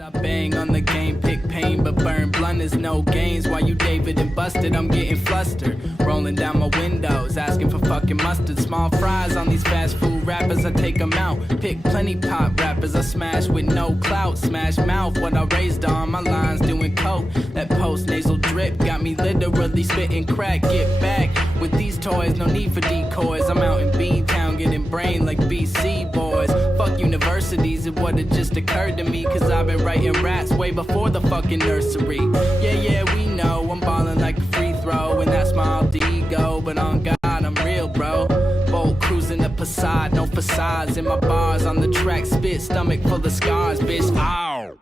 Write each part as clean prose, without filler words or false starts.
I bang on the game, pick pain, but burn blunt is no gains. While you David and busted, I'm getting flustered. Rolling down my windows, asking for fucking mustard. Small fries on these fast food rappers, I take them out. Pick plenty pop rappers, I smash with no clout. Smash mouth, what I raised on, my lines doing coke. That post-nasal drip got me literally spitting crack. Get back with these toys, no need for decoys. I'm out in B-Town getting brain like BC boys. Fuck universities, it would've just occurred to me, cause I've been writing raps way before the fucking nursery. Yeah, we know I'm ballin' like a free throw, and that's my alter ego. But on God, I'm real, bro. Bolt cruising the Passat, no facades in my bars. On the track, spit, stomach full of scars, bitch. Ow.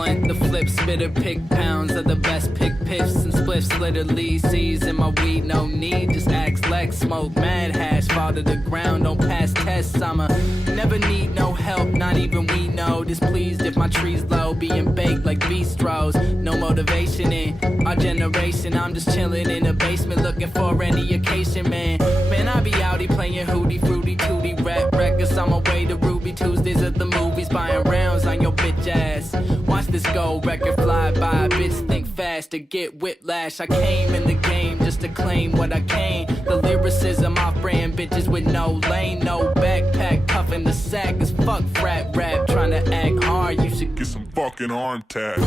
The flip spitter pick pounds of the best pick piffs and spliffs literally seeds in my weed, no need, just axe Lex, smoke mad hash, fall to the ground, don't pass tests, I'ma never need no help, not even we know, displeased if my tree's low, being baked like bistros, no motivation in our generation, I'm just chilling in the basement looking for any occasion, man, I be outie playing hootie, fruity, tootie, rap records on my way to Ruby Tuesdays at the movies, buying rounds on your bitch ass. Watch this gold record fly by, bitch think fast to get whiplash. I came in the game just to claim what I came. The lyricism off-brand bitches with no lane, no backpack, puffing the sack as fuck frat rap. Trying to act hard, you should get some fucking arm tag.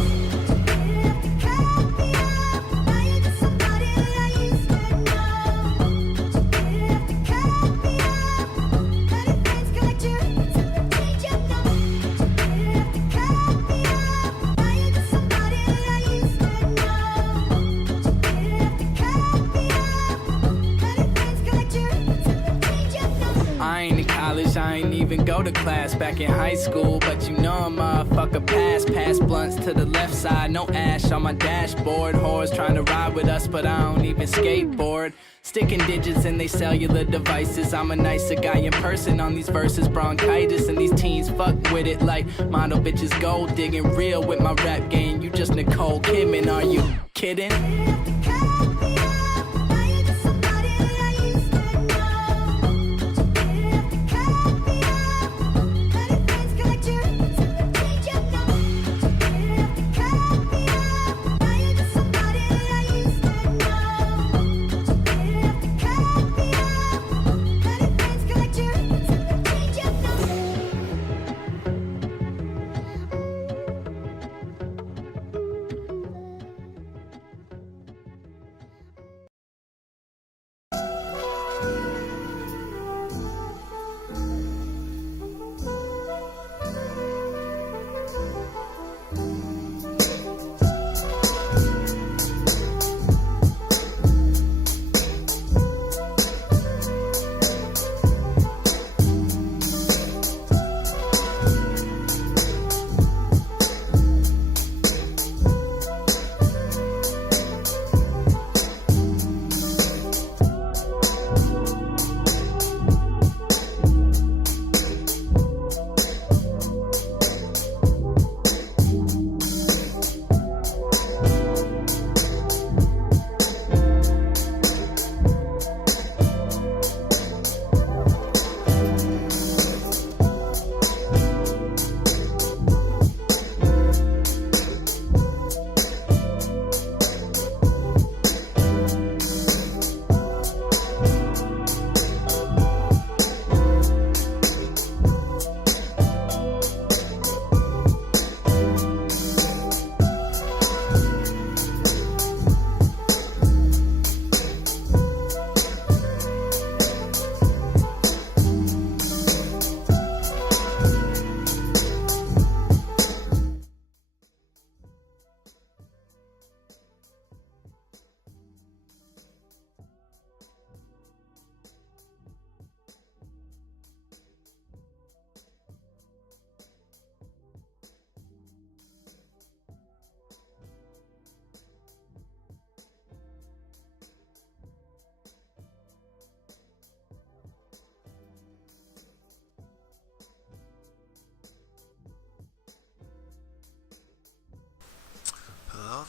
I ain't even go to class back in high school, but you know I'm a motherfucker pass blunts to the left side, no ash on my dashboard. Whores trying to ride with us, but I don't even skateboard. Sticking digits in they cellular devices. I'm a nicer guy in person on these verses. Bronchitis and these teens fuck with it like model bitches gold digging. Real with my rap game, you just Nicole Kidman, are you kidding?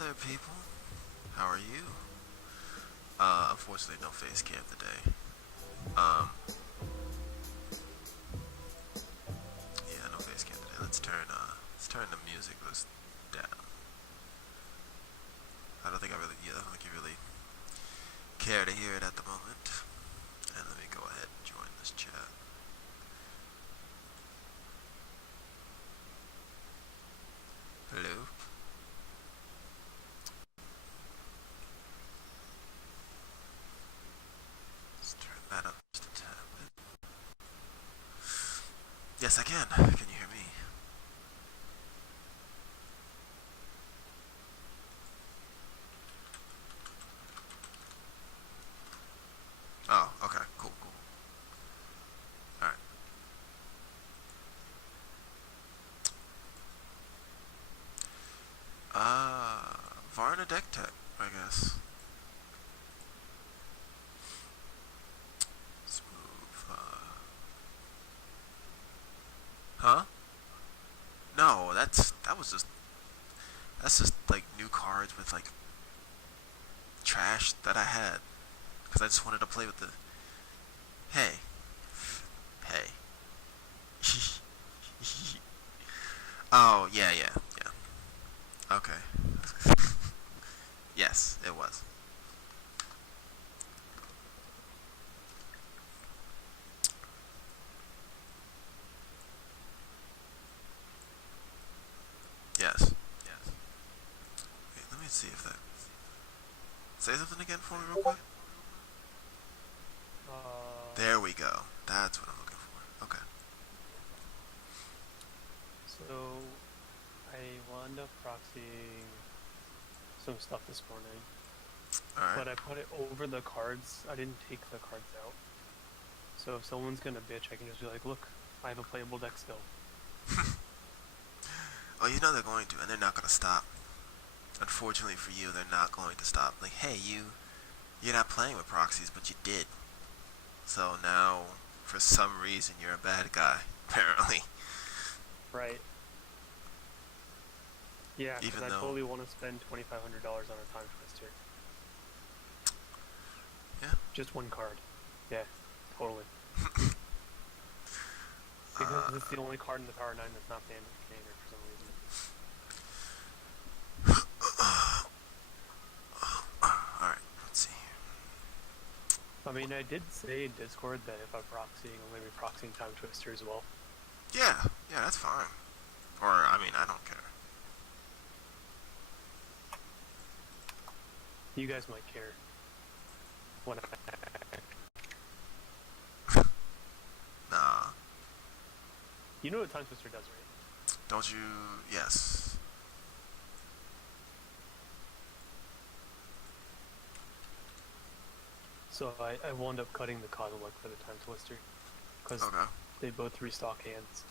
there, people. How are you? Unfortunately, no face cam today. Yeah, no face cam today. Let's turn the music list down. I don't think you really care to hear it at the moment. And let me go ahead and join this chat. Hello? Let's turn that up just a tad bit. Yes, I can. Can you hear me? Oh, okay. Cool. Alright. Varna Deck Tech, I guess. Smooth, Huh? No, that's just like new cards with like trash that I had. Because I just wanted to play with the... Hey. Oh, yeah. Okay. Yes, it was. Yes. Wait, let me see if that... Say something again for me real quick. There we go. That's what I'm looking for. Okay. So, I wound up proxying some stuff this morning, Alright. but I put it over the cards. I didn't take the cards out. So if someone's gonna bitch, I can just be like, look, I have a playable deck still. Oh, you know they're going to, and they're not going to stop. Unfortunately for you, they're not going to stop. Like, hey, you're not playing with proxies, but you did. So now, for some reason, you're a bad guy, apparently. Right. Yeah, Even because I though- totally want to spend $2,500 on a Time Twister. Yeah. Just one card. Yeah, totally. Because it's the only card in the Power 9 that's not banned in Canada for some reason. Alright, let's see. I mean, I did say in Discord that if I'm proxying, I'm going to be proxying Time Twister as well. Yeah, that's fine. Or, I mean, I don't care. You guys might care. When Nah. You know what Time Twister does, right? Don't you... Yes. So I wound up cutting the Kozilek for the Time Twister. Because Okay. they both restock hands.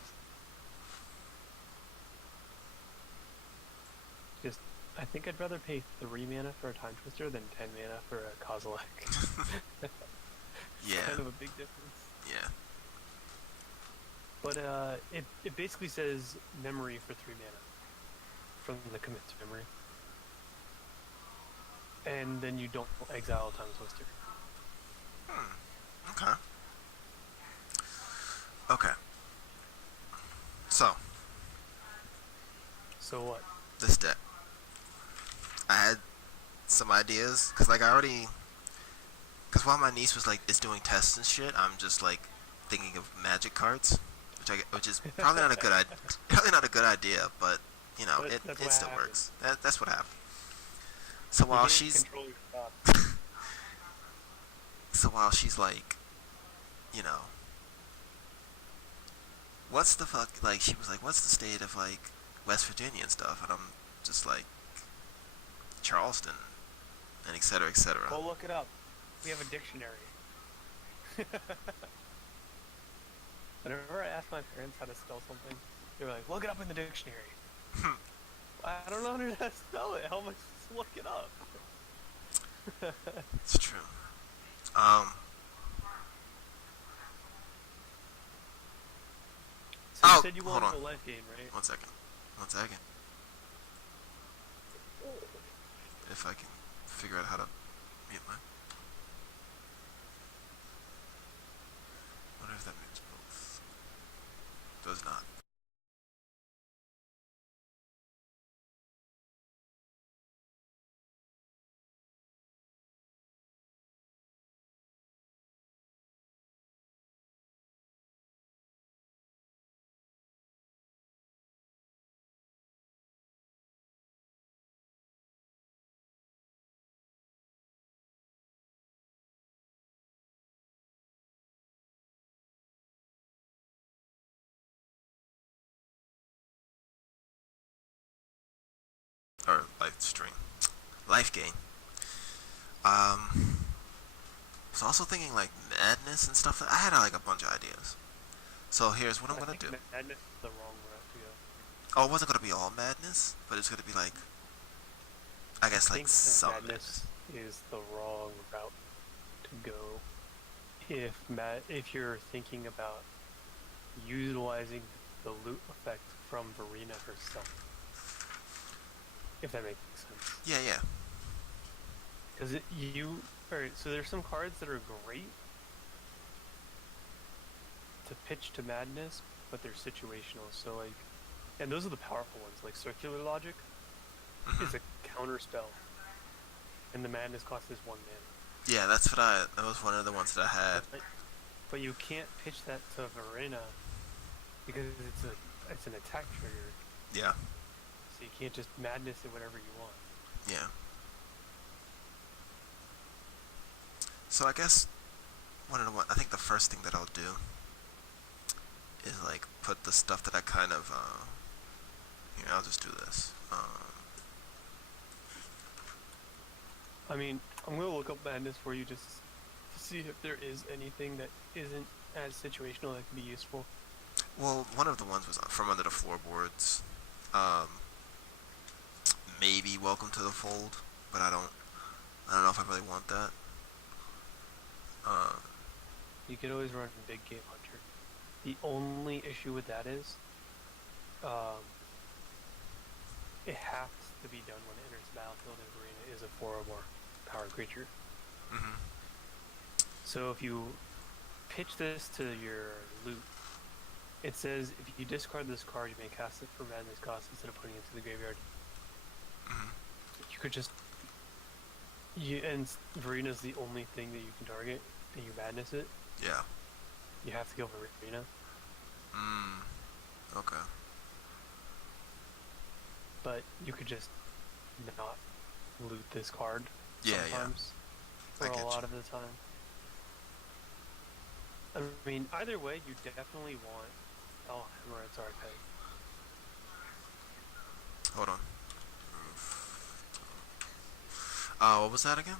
Just, I think I'd rather pay 3 mana for a Time Twister than 10 mana for a Kozilek. Yeah. Kind of a big difference. Yeah. But it basically says memory for 3 mana from the commit to memory. And then you don't exile Time Twister. Okay. Okay. So, So what? this deck. I had some ideas, because like because while my niece was like, is doing tests and shit, I'm just like thinking of magic cards, which is probably not a good idea, but you know, But it that's what still happened. works. That's what happened. So You while can't she's control your thoughts. So while she's like, you know, what's the fuck, like, she was like, what's the state of, like, West Virginia and stuff, and I'm just like, Charleston, and et cetera, et cetera. Go look it up. We have a dictionary. Whenever I ask my parents how to spell something, they're like, look it up in the dictionary. I don't know how to spell it. How am I supposed to look it up? It's true. So you Oh, said you hold wanted on. a life game, right? One second. if I can figure out how to mute mine. Wonder if that means both. Does not. Or life stream. Life gain. Was also thinking like madness and stuff. I had like a bunch of ideas. So here's what I'm gonna do. Madness is the wrong route to go. Oh, it wasn't gonna be all madness, but it's gonna be like, I guess I like think some madness is the wrong route to go. If you're thinking about utilizing the loot effect from Verena herself, if that makes sense. Yeah, yeah. Because alright, so there's some cards that are great to pitch to madness, but they're situational. So like, and those are the powerful ones. Like Circular Logic is a counter spell, and the madness cost is 1 mana. Yeah, that's what that was one of the ones that I had. But you can't pitch that to Verena because it's an attack trigger. Yeah, So you can't just madness it whenever you want. yeah. So I guess I think the first thing that I'll do is like put the stuff that I kind of here, I'll just do this. I mean, I'm gonna look up madness for you just to see if there is anything that isn't as situational that can be useful. Well, one of the ones was from under the floorboards. Maybe Welcome to the Fold, but I don't know if I really want that. You could always run Big Game Hunter. The only issue with that is, it has to be done when it enters the battlefield, and Verena is a 4 or more power creature. Mhm. So if you pitch this to your loot, it says if you discard this card, you may cast it for madness cost instead of putting it to the graveyard. Mhm. You could just and Verena's the only thing that you can target, and you madness it. Yeah. You have to go for Verena. Okay. But you could just not loot this card Yeah, sometimes I for a get lot you. of the time. I mean, either way, you definitely want El Hemorrhage's Archive. Hold on. What was that again?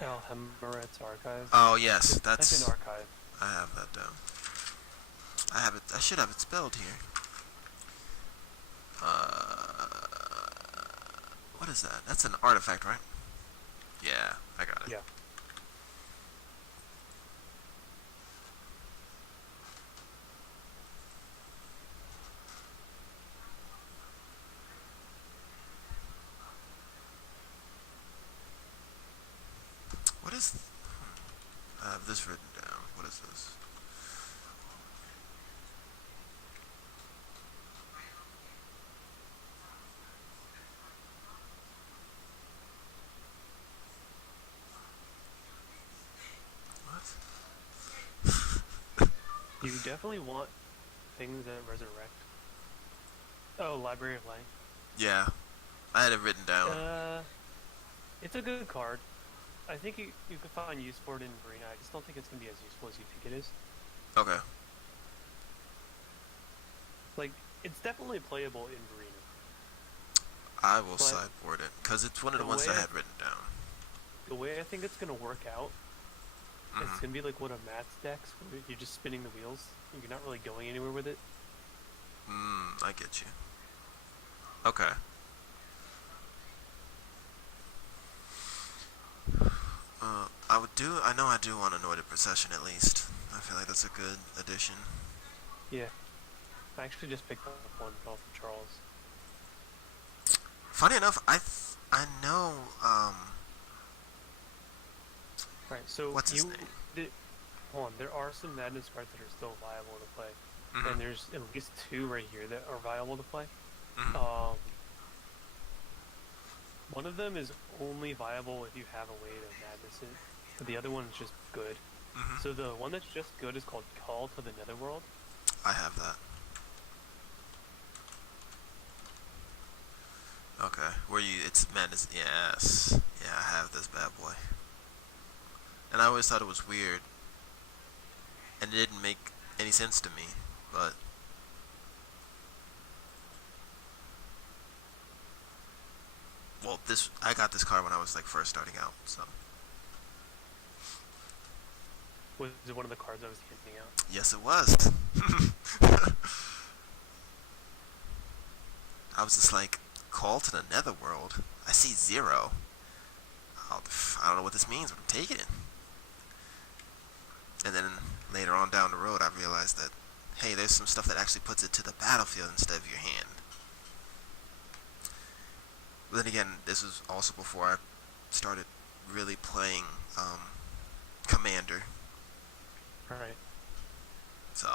El Hemorrhage's Archive. Oh yes, Just type that's. in Archive. I have that down. I have it. I should have it spelled here. What is that? That's an artifact, right? Yeah, I got it. Yeah. What is? I have this written down. What is this? What? You definitely want things that resurrect. Oh, Library of Light. Yeah, I had it written down. It's a good card. I think you could find use for it in Verena. I just don't think it's going to be as useful as you think it is. Okay. Like, it's definitely playable in Verena. I will But sideboard it because it's one of the the ones way I I- had written down. The way I think it's going to work out, it's Mhm. going to be like one of Matt's decks, where you're just spinning the wheels, and you're not really going anywhere with it. I get you. Okay. I know I do want Anointed Procession at least. I feel like that's a good addition. Yeah. I actually just picked up one called from Charles. Funny enough, I know Right. So what's his you, name? hold on. There are some Madness cards that are still viable to play, Mhm. and there's at least two right here that are viable to play. Mhm. Um, one of them is only viable if you have a way to madness it, but the other one is just good. Mhm. So the one that's just good is called Call to the Netherworld. I have that. Okay, where you? It's madness. Yes, yeah, I have this bad boy. And I always thought it was weird, and it didn't make any sense to me. But well, this I got this card when I was like first starting out. So Was one of the cards I was handing out. yes, it was. I was just like, call to the netherworld. I see 0. I don't know what this means, but I'm taking it. And then later on down the road, I realized that, hey, there's some stuff that actually puts it to the battlefield instead of your hand. But then again, this was also before I started really playing Commander. Right. So,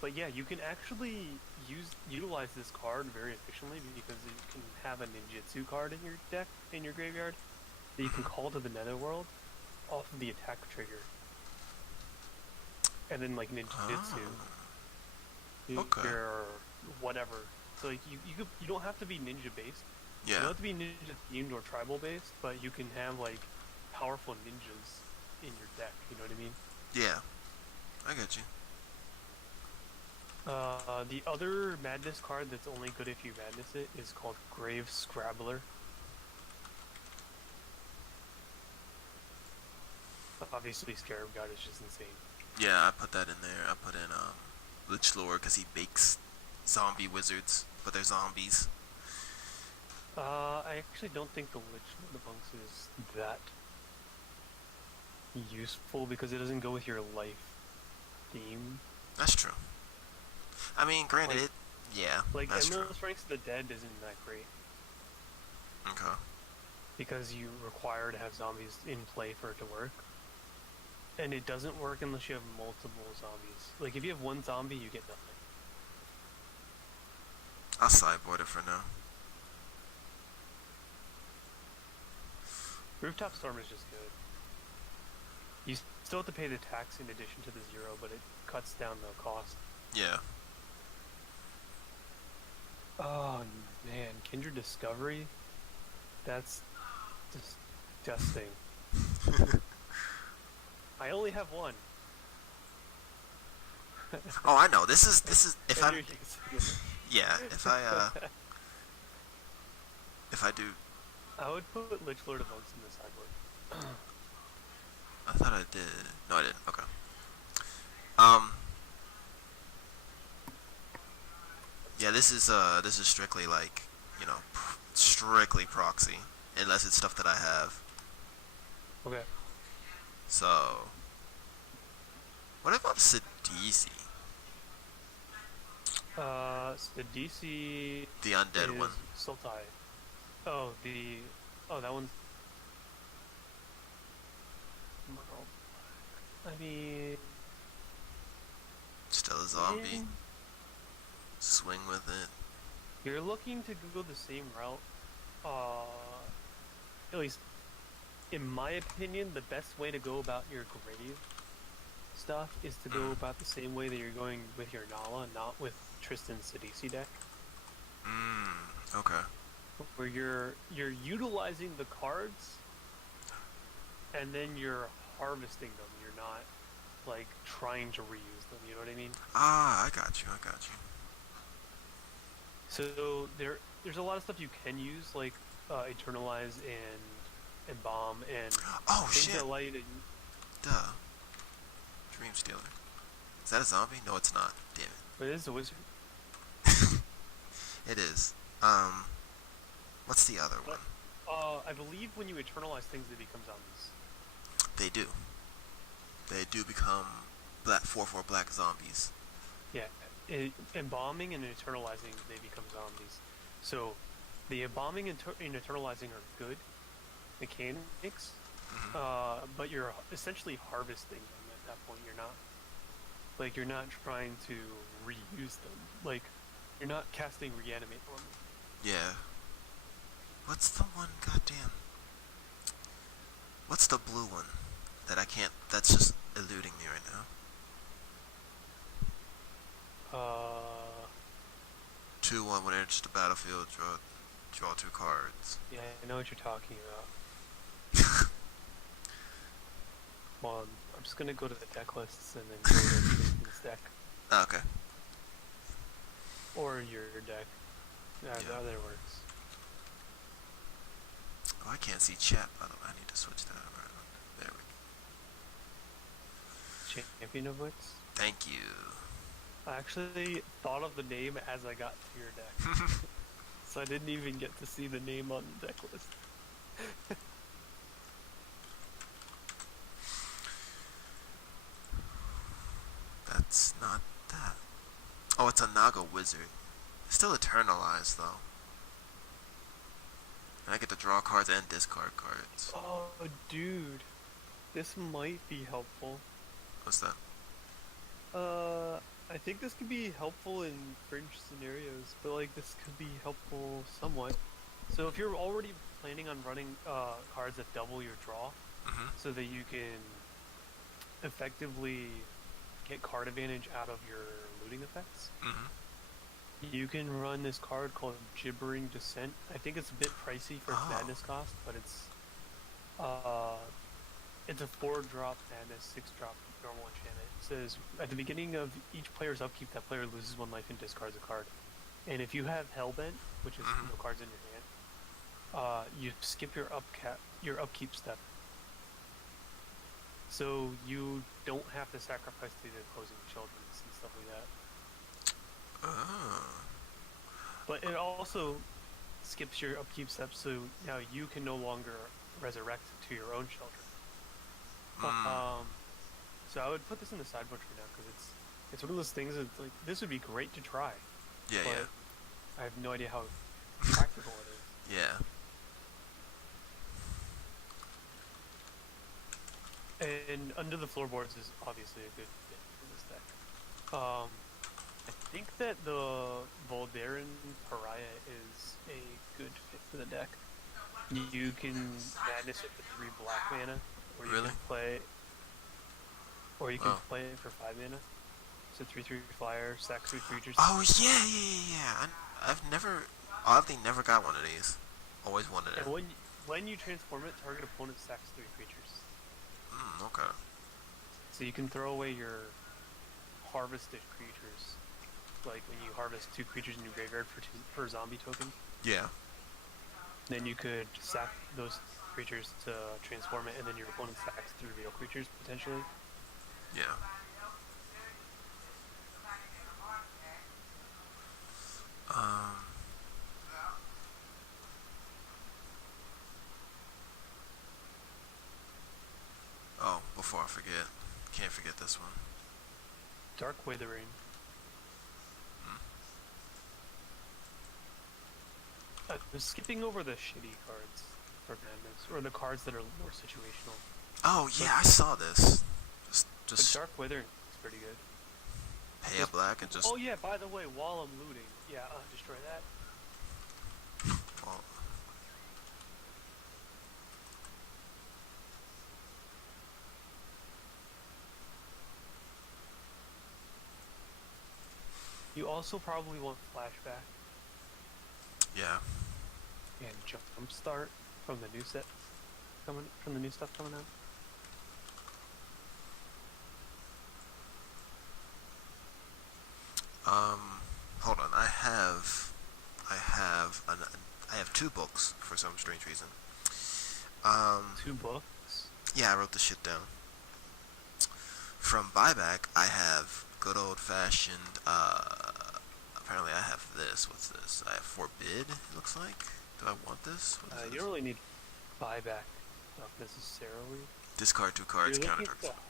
But yeah, you can actually utilize this card very efficiently because you can have a ninjutsu card in your deck, in your graveyard, that you can call to the netherworld off of the attack trigger. And then like ninjutsu, okay. or whatever. So like you don't have to be ninja based. You don't yeah. have to be ninja themed or tribal based, but you can have like powerful ninjas in your deck. You know what I mean? Yeah. I get you. The other madness card that's only good if you madness it is called Grave Scrabbler. Obviously, Scarab God is just insane. Yeah, I put that in there. I put in Lich Lord because he bakes zombie wizards, but they're zombies. I actually don't think the Lich Lord of Monks is that useful because it doesn't go with your life theme. That's true. I mean, granted, Like- yeah, Like that's true. Emerald Ranks of the Dead isn't that great Okay. because you require to have zombies in play for it to work. And it doesn't work unless you have multiple zombies. Like if you have one zombie, you get nothing. I'll sideboard it for now. Rooftop Storm is just good. You still have to pay the tax in addition to the 0, but it cuts down the cost. Yeah. Oh man, Kindred Discovery? That's disgusting. I only have one. Oh, I know. This is if And I you're using it. yeah if I do. I would put Lich Lord of Monks in the sideboard. I thought I did. No, I didn't. Okay. Yeah, this is strictly like, strictly proxy, unless it's stuff that I have. Okay. So, what about Sidisi, So DC the undead is one? Sultai. Oh, that one's. I mean, Still a zombie. yeah, Swing with it. you're looking to go the same route. At least, in my opinion, the best way to go about your grave stuff is to go about the same way that you're going with your Nala, not with Tristan's Sidisi deck, Okay. where you're utilizing the cards, and then you're harvesting them. You're not like trying to reuse them. You know what I mean? Ah, I got you. So there's a lot of stuff you can use, like Eternalize and Embalm and Oh things shit. that allow you to. Duh. Dream Stealer. Is that a zombie? No, it's not. Damn But it is a wizard. it. It is. What's the other one? I believe when you Eternalize things, they become zombies. They do. They do become 4/4 black zombies. Yeah, embalming and eternalizing, they become zombies. So The bombing and eternalizing are good mechanics, but you're essentially harvesting them at that point. You're not trying to reuse them. Like, you're not casting reanimate on them. Yeah. What's the one? Goddamn. What's the blue one that I can't? That's just eluding me right now. 2-1 when it enters the battlefield. Draw 2 cards. Yeah, I know what you're talking about. Come on, I'm just gonna go to the deck lists and then go to Tristan's deck. Oh, okay. Or your deck. Yeah, Yeah. that works. Oh, I can't see chat, by the way. I need to switch that around. There we go. Champion of Wits? Thank you. I actually thought of the name as I got to your deck. So I didn't even get to see the name on the deck list. That's not that. Oh, it's a Naga Wizard. Still eternalized, though. And I get to draw cards and discard cards. Oh, dude. This might be helpful. What's that? I think this could be helpful in fringe scenarios, but like this could be helpful somewhat. So if you're already planning on running cards that double your draw, so that you can effectively get card advantage out of your looting effects, you can run this card called Gibbering Descent. I think it's a bit pricey for its madness cost, but it's a 4-drop madness, 6-drop normal enchantment. It says at the beginning of each player's upkeep, that player loses 1 life and discards a card. And if you have Hellbent, which is no cards in your hand, you skip your upkeep step. So you don't have to sacrifice to the opposing children and stuff like that. But it also skips your upkeep step, so now you can no longer resurrect to your own children. So I would put this in the sideboard for now because it's one of those things that like this would be great to try. Yeah, but yeah. I have no idea how practical it is. Yeah. And Under the Floorboards is obviously a good fit for this deck. I think that the Voldaren Pariah is a good fit for the deck. You can madness it for 3 black mana, or you can play, or you can play it for 5 mana. So 3/3 flyer, sack 3 creatures. Oh yeah. I've oddly never got one of these. Always wanted it. And when you transform it, target opponent sacks 3 creatures. Okay. So you can throw away your harvested creatures, like when you harvest 2 creatures in your graveyard for zombie token. Yeah. Then you could sack those creatures to transform it, and then your opponent sacks 3 real creatures potentially. Yeah. Oh, before I forget, can't forget this one. Dark Withering. Skipping over the shitty cards for madness, or the cards that are more situational. Oh yeah, I saw this. But Just Dark Withering is pretty good. pay a black and just. Oh yeah, by the way, while I'm looting, destroy that. Well, You also probably want Flashback yeah. and Jumpstart from the new set from the new stuff coming out. Hold on. I have 2 books for some strange reason. 2 books. Yeah, I wrote this shit down. From Buyback, I have good old fashioned. Apparently, I have this. What's this? I have Forbid. It looks like. Do I want this? What is You this? don't really need buyback stuff necessarily. Discard 2 cards. You're Counter looking targets.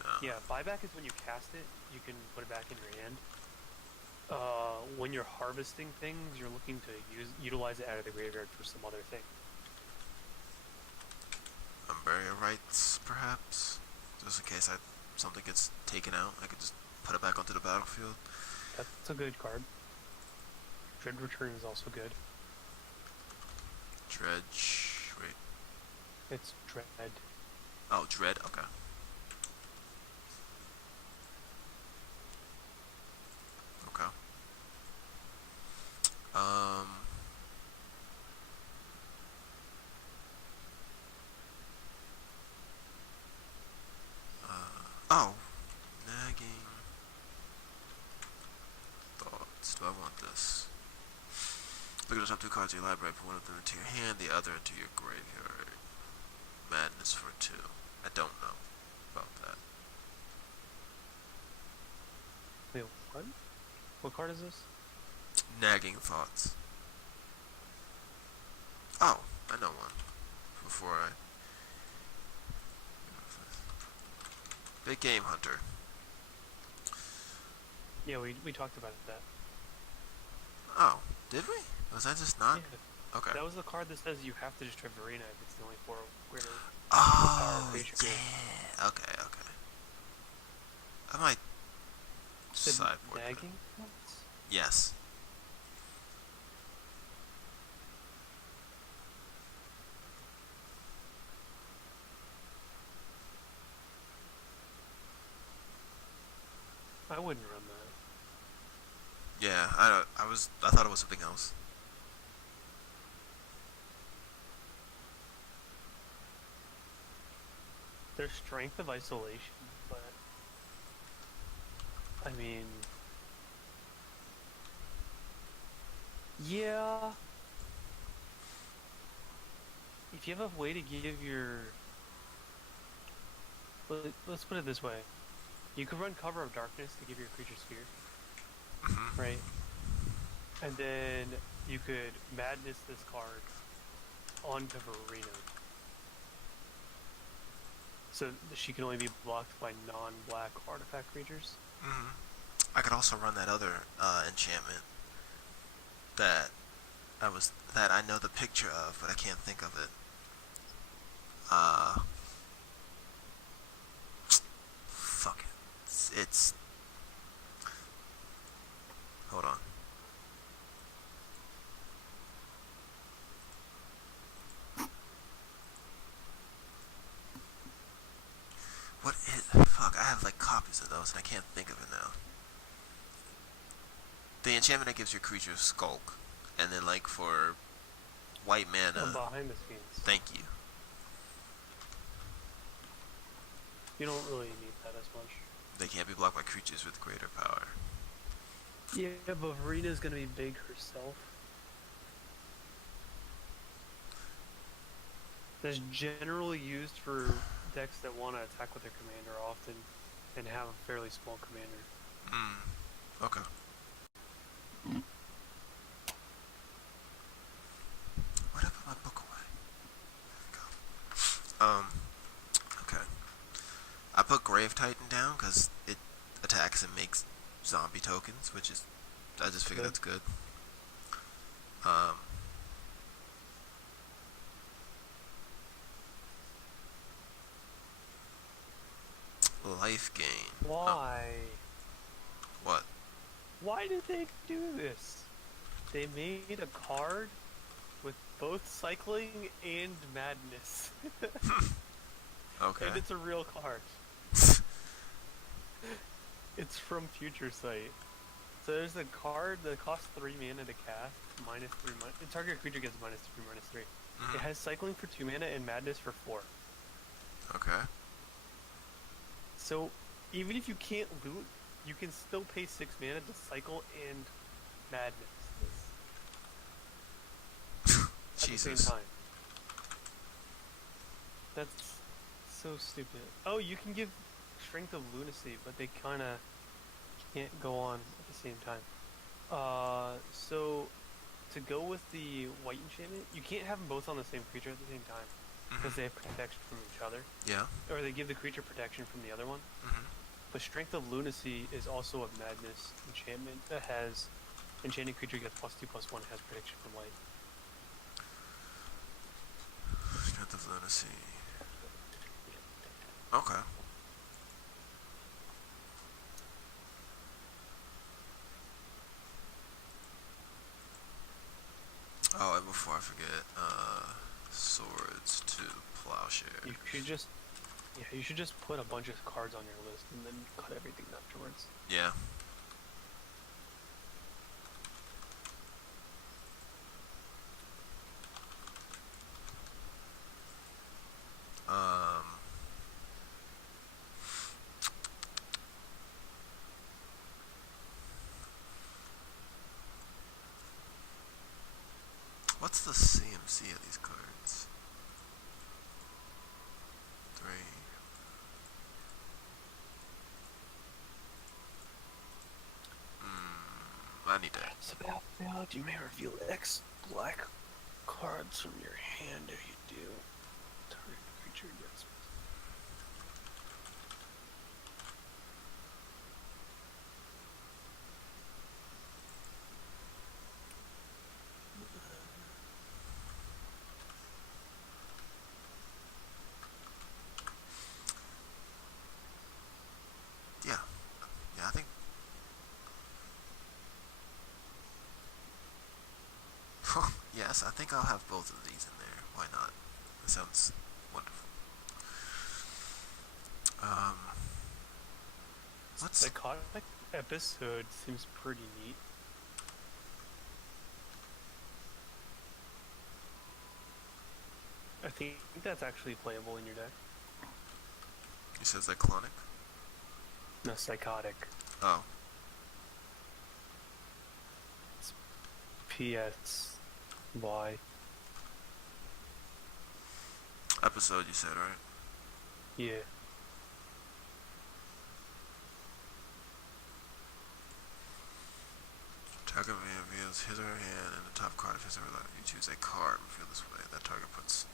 at No. Yeah, buyback is when you cast it, you can put it back in your hand. when you're harvesting things, you're looking to utilize it out of the graveyard for some other thing. Burial rights, perhaps? Just in case something gets taken out, I could just put it back onto the battlefield. That's a good card. Dread Return is also good. Dredge. Wait. It's Dread. Oh, Dread? Okay. Okay. Oh. Nagging thoughts. Do I want this? Look at the top two cards in your library. Put one of them into your hand, the other into your graveyard. Madness for 2. I don't know about that. Wait, what? What card is this? Nagging thoughts. Oh, I know one. Before I... Big Game Hunter. Yeah, we talked about that. Oh, did we? Was that just not? Yeah. Okay. That was the card that says you have to destroy Verena if it's the only 4 greater. Oh, creature. yeah. Okay, okay. I might Said sideboard that. nagging? Yes. I wouldn't run that. Yeah, I thought it was something else. There's Strength of Isolation, but I mean, yeah. If you have a way to give your, let's put it this way, you could run Cover of Darkness to give your creature Sphere, right? And then you could Madness this card onto Verena. So she can only be blocked by non-black artifact creatures. I could also run that other enchantment that I know the picture of, but I can't think of it. Fuck it. It's hold on. What is... Fuck, I have like copies of those and I can't think of it now. The enchantment that gives your creature Skulk. And then like for white mana... Behind the Scenes. Thank you. You don't really need that as much. They can't be blocked by creatures with greater power. Yeah, but Verena's gonna be big herself. That's generally used for decks that want to attack with their commander often and have a fairly small commander. Okay. Where'd I put my book away? There we go. Okay. I put Grave Titan down because it attacks and makes zombie tokens, which is... I just figured that's good. Life gain. Why? What? Why did they do this? They made a card with both cycling and madness. Okay. And it's a real card. It's from Future Sight. So there's a card that costs 3 mana to cast, -3 mana. The target creature gets -3/-3. It has cycling for 2 mana and madness for 4. Okay. So even if you can't loot, you can still pay 6 mana to cycle and madness at the same Jesus. time. That's so stupid. Oh, you can give Strength of Lunacy, but they kind of can't go on at the same time. So to go with the white enchantment, you can't have them both on the same creature at the same time because they have protection from each other, Yeah. or they give the creature protection from the other one. But Strength of Lunacy is also a madness enchantment that has enchanting creature gets +2/+1, has prediction from light. Strength of Lunacy. Okay. Oh, and before I forget, swords to plowshare. You should just put a bunch of cards on your list and then cut everything afterwards. Yeah. Um. What's the CMC of these cards? 3. I need that. Sebastian, you may reveal X black cards from your hand if you do. Target creature gets. Yeah. Yeah, I think. Yes, I think I'll have both of these in there. Why not? That sounds wonderful. What's The comic episode seems pretty neat. I think that's actually playable in your deck. You said Cyclonic? No, Psychotic. Oh. PSY. Episode you said, right? Yeah. Target reveals his or her hand and the top card of his or her life. You choose a card revealed this way. That target puts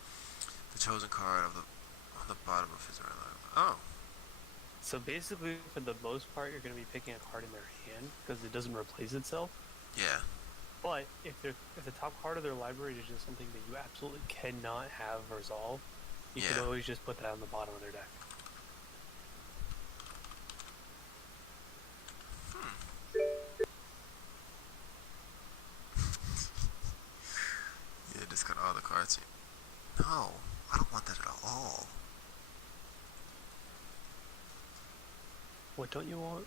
the chosen card on the bottom of his or her life. Oh. So basically, for the most part, you're going to be picking a card in their hand because it doesn't replace itself. Yeah. But if the top card of their library is just something that you absolutely cannot have resolve, you can always just put that on the bottom of their deck. Yeah, discard all the cards. No, I don't want that at all. What don't you want?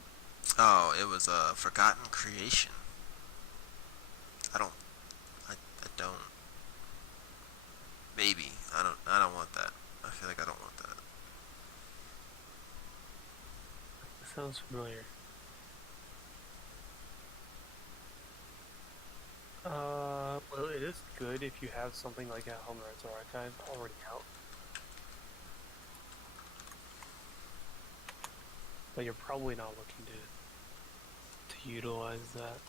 Oh, it was a Forgotten Creation. I don't. Maybe. I don't want that. I feel like I don't want that. That sounds familiar. Well, it is good if you have something like a Helmerites Archive already out. But you're probably not looking to utilize that.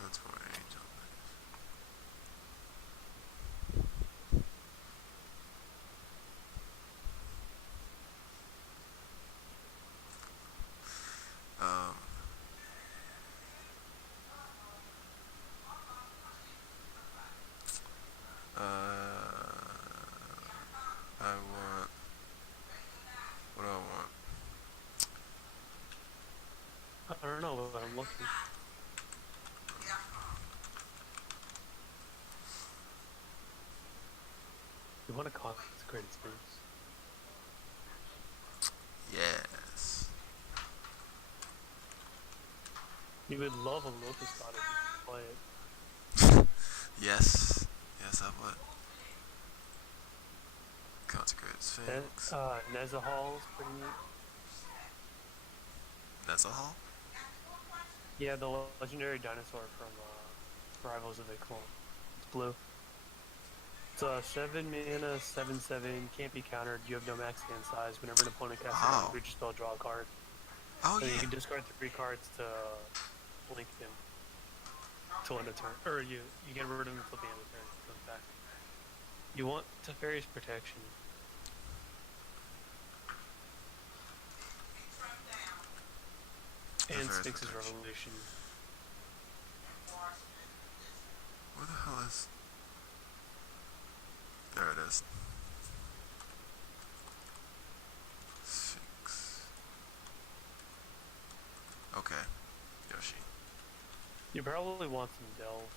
That's for Angel. I want. What do I want? I don't know, but I'm looking. You want to consecrate space? Yes. You would love a Locust God if you could play it. Yes. Yes, I would. Consecrated Sphinx. Nezahal is pretty neat. Nezahal? Yeah, the legendary dinosaur from Rivals of Ixalan. It's blue. It's a 7-mana, 7/7, can't be countered. You have no max hand size. Whenever an opponent casts a creature spell, draw a card. Oh, So yeah. you can discard 3 cards to blink him. till end of turn, or you get rid of him until the end of the turn. He comes back. You want Teferi's Protection. And Teferi's Sphinx's Protection. Revolution. Where the hell is... There it is. Sphinx. Okay. Yoshi. You probably want some Delve,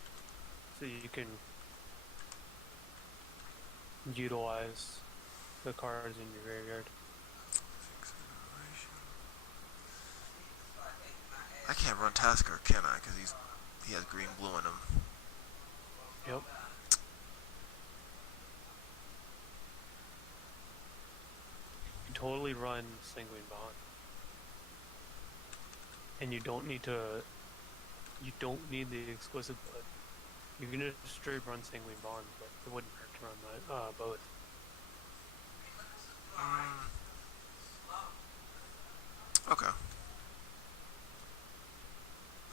so you can utilize the cards in your graveyard. Sphinx Revelation. I can't run Tasker, can I? Because he has green blue in him. Yep. You totally run Sanguine Bond. And you don't need the exclusive blood. You can just straight run Sanguine Bond, but it wouldn't hurt to run both. Okay.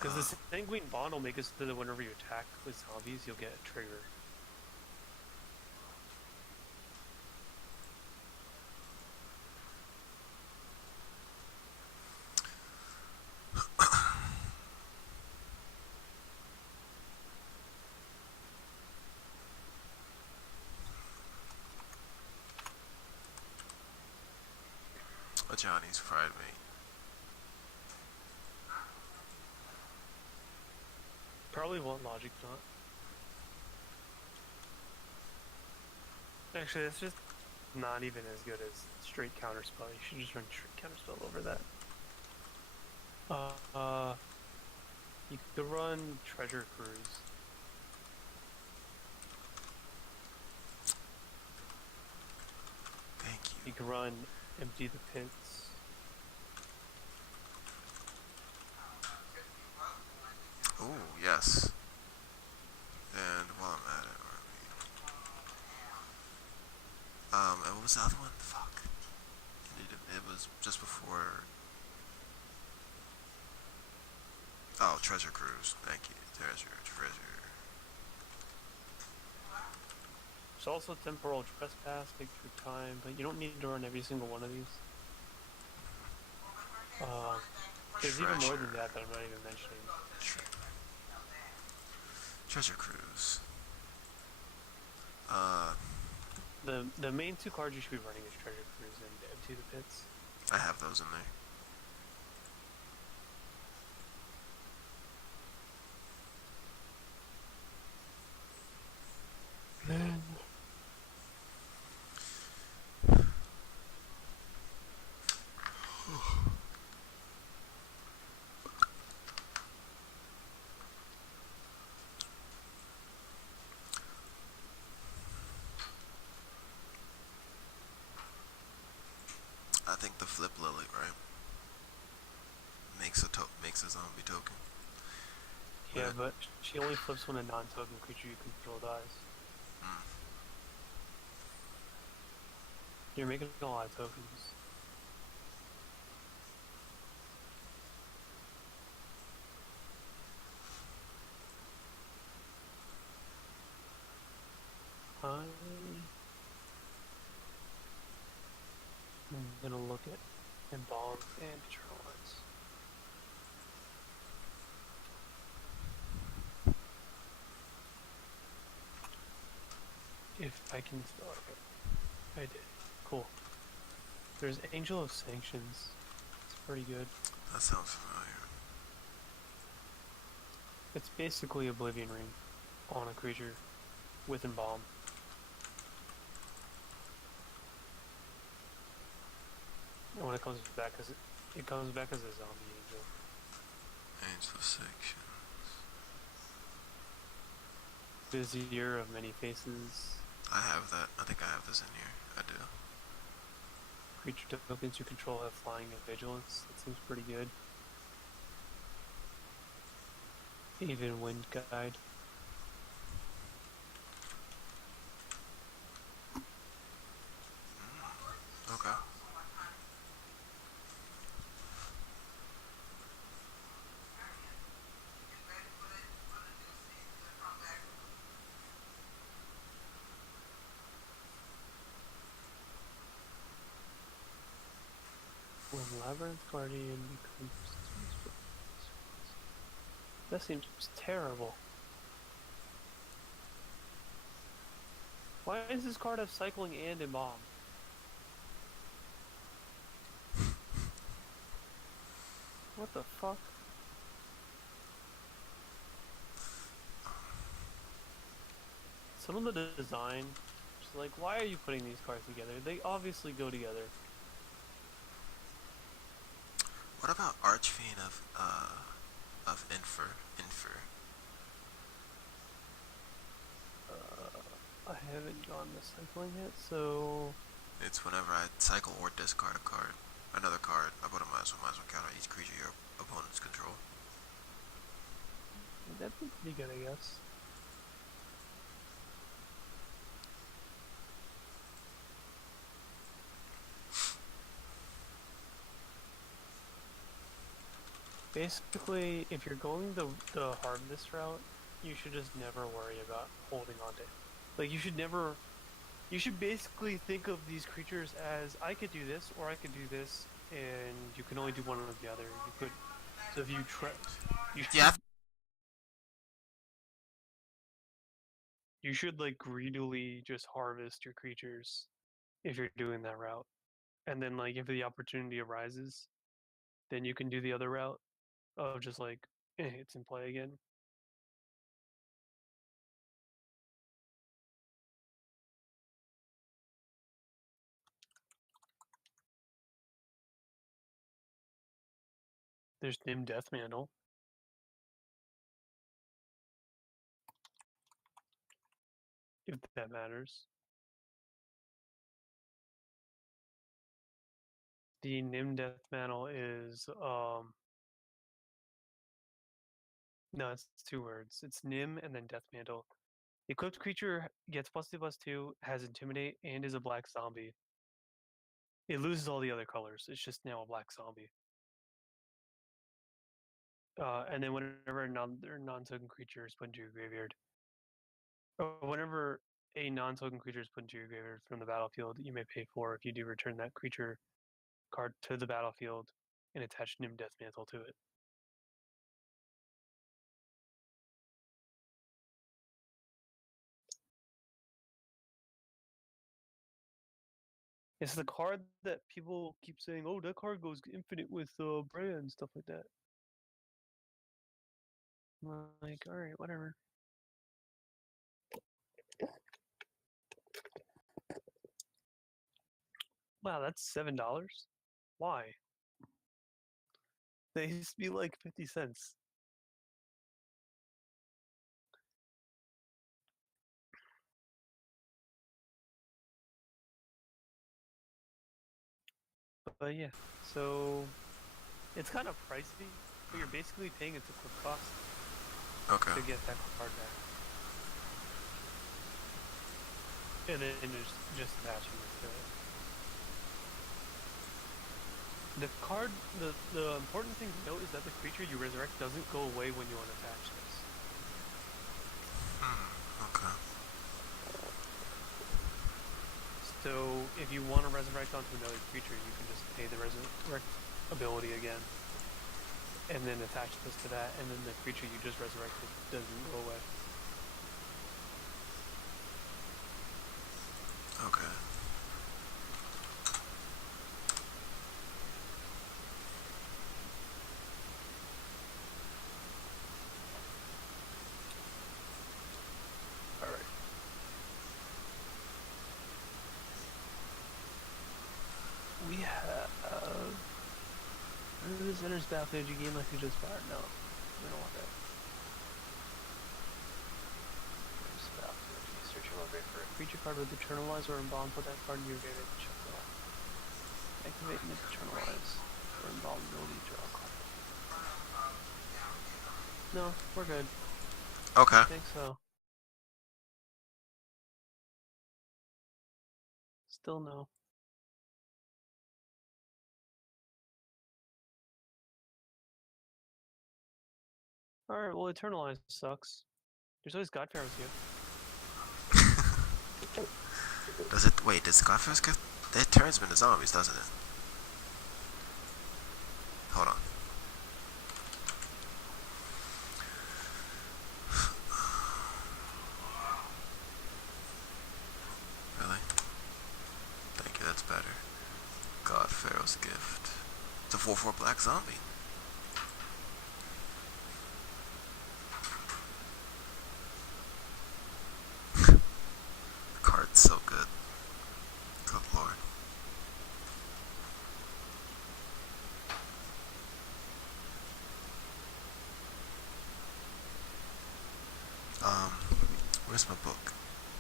Because the Sanguine Bond will make it so that whenever you attack with zombies, you'll get a trigger. A Johnny's fried meat. Probably want Logic Knot. Actually, that's just not even as good as straight Counterspell. You should just run straight Counterspell over that. You could run Treasure Cruise. Thank you. You can run Empty the Pits. Ooh, yes. And while I'm at it, and what was the other one? Fuck. It was just before. Oh, Treasure Cruise. Thank you. Treasure. There's also Temporal Trespass, takes your time, but you don't need to run every single one of these. There's even more than that I'm not even mentioning. Treasure Cruise. The main two cards you should be running is Treasure Cruise and Empty the Pits. I have those in there. Then I think the Flip Lily, right? Makes a zombie token. yeah, but she only flips when a non-token creature you control dies. You're making a lot of tokens. I'm gonna look at Embalm and Eternalize. If I can still, okay. I did. Cool. There's Angel of Sanctions. It's pretty good. That sounds familiar. It's basically Oblivion Ring on a creature with Embalm. And when it comes back as it comes back as a zombie angel. Angel of Sanctions. Vizier of Many Faces. I have that. I think I have this in here. I do. Creature tokens you control have flying and vigilance. That seems pretty good. Even Wind Guide. Okay. Labyrinth Guardian becomes. That seems terrible. Why does this card have cycling and embalm? What the fuck? Some of the design, just like, why are you putting these cards together? They obviously go together. What about Archfiend of Infer? I haven't gone to cycling yet, so It's whenever I cycle or discard a card, another card, I put a minus one counter on each creature your opponents control. that'd be pretty good, I guess. Basically, if you're going the harvest route, you should just never worry about holding on to it. Like, you should never... You should basically think of these creatures as, I could do this, or I could do this, and you can only do one or the other. You could... So if you try... You should, Yeah. you should, like, greedily just harvest your creatures if you're doing that route. And then, like, if the opportunity arises, then you can do the other route of just, like, it's in play again. There's Nim Deathmantle. If that matters. The Nim Deathmantle is, no, it's 2 words. It's Nim and then Deathmantle. The equipped creature gets +2/+2, has Intimidate, and is a black zombie. It loses all the other colors. It's just now a black zombie. And then whenever a non-token creature is put into your graveyard, or whenever a non-token creature is put into your graveyard from the battlefield, you may pay 4 if you do return that creature card to the battlefield and attach Nim Deathmantle to it. It's the card that people keep saying, oh, that card goes infinite with Brea and stuff like that. I'm like, alright, whatever. Wow, that's $7? Why? They used to be like 50 cents. But yeah, so it's kind of pricey, but you're basically paying its equip cost Okay. to get that card back. And then just attaching it to it. The card, the important thing to note is that the creature you resurrect doesn't go away when you unattach this. Okay. So if you want to resurrect onto another creature, you can just pay the resurrect ability again, and then attach this to that, and then the creature you just resurrected doesn't go away. Okay. Alright. We have... When this enters battlefield, you gain life you just fired. No, we don't want that. Enters battlefield, you search your library for a creature card with Eternalize or Embalm, put that card in your graveyard and check it off. Activate and Eternalize or Embalm, no need to draw a card. No, we're good. Okay. I think so. Still no. Alright, well, Eternalize sucks. There's always God Pharaohs here. Does it? Wait, does Godfrey's get? It turns them into zombies, doesn't it? Hold on. Really? Thank you, that's better. God, Pharaoh's gift. It's a 4/4 black zombie. The card's so good. Good lord. Where's my book?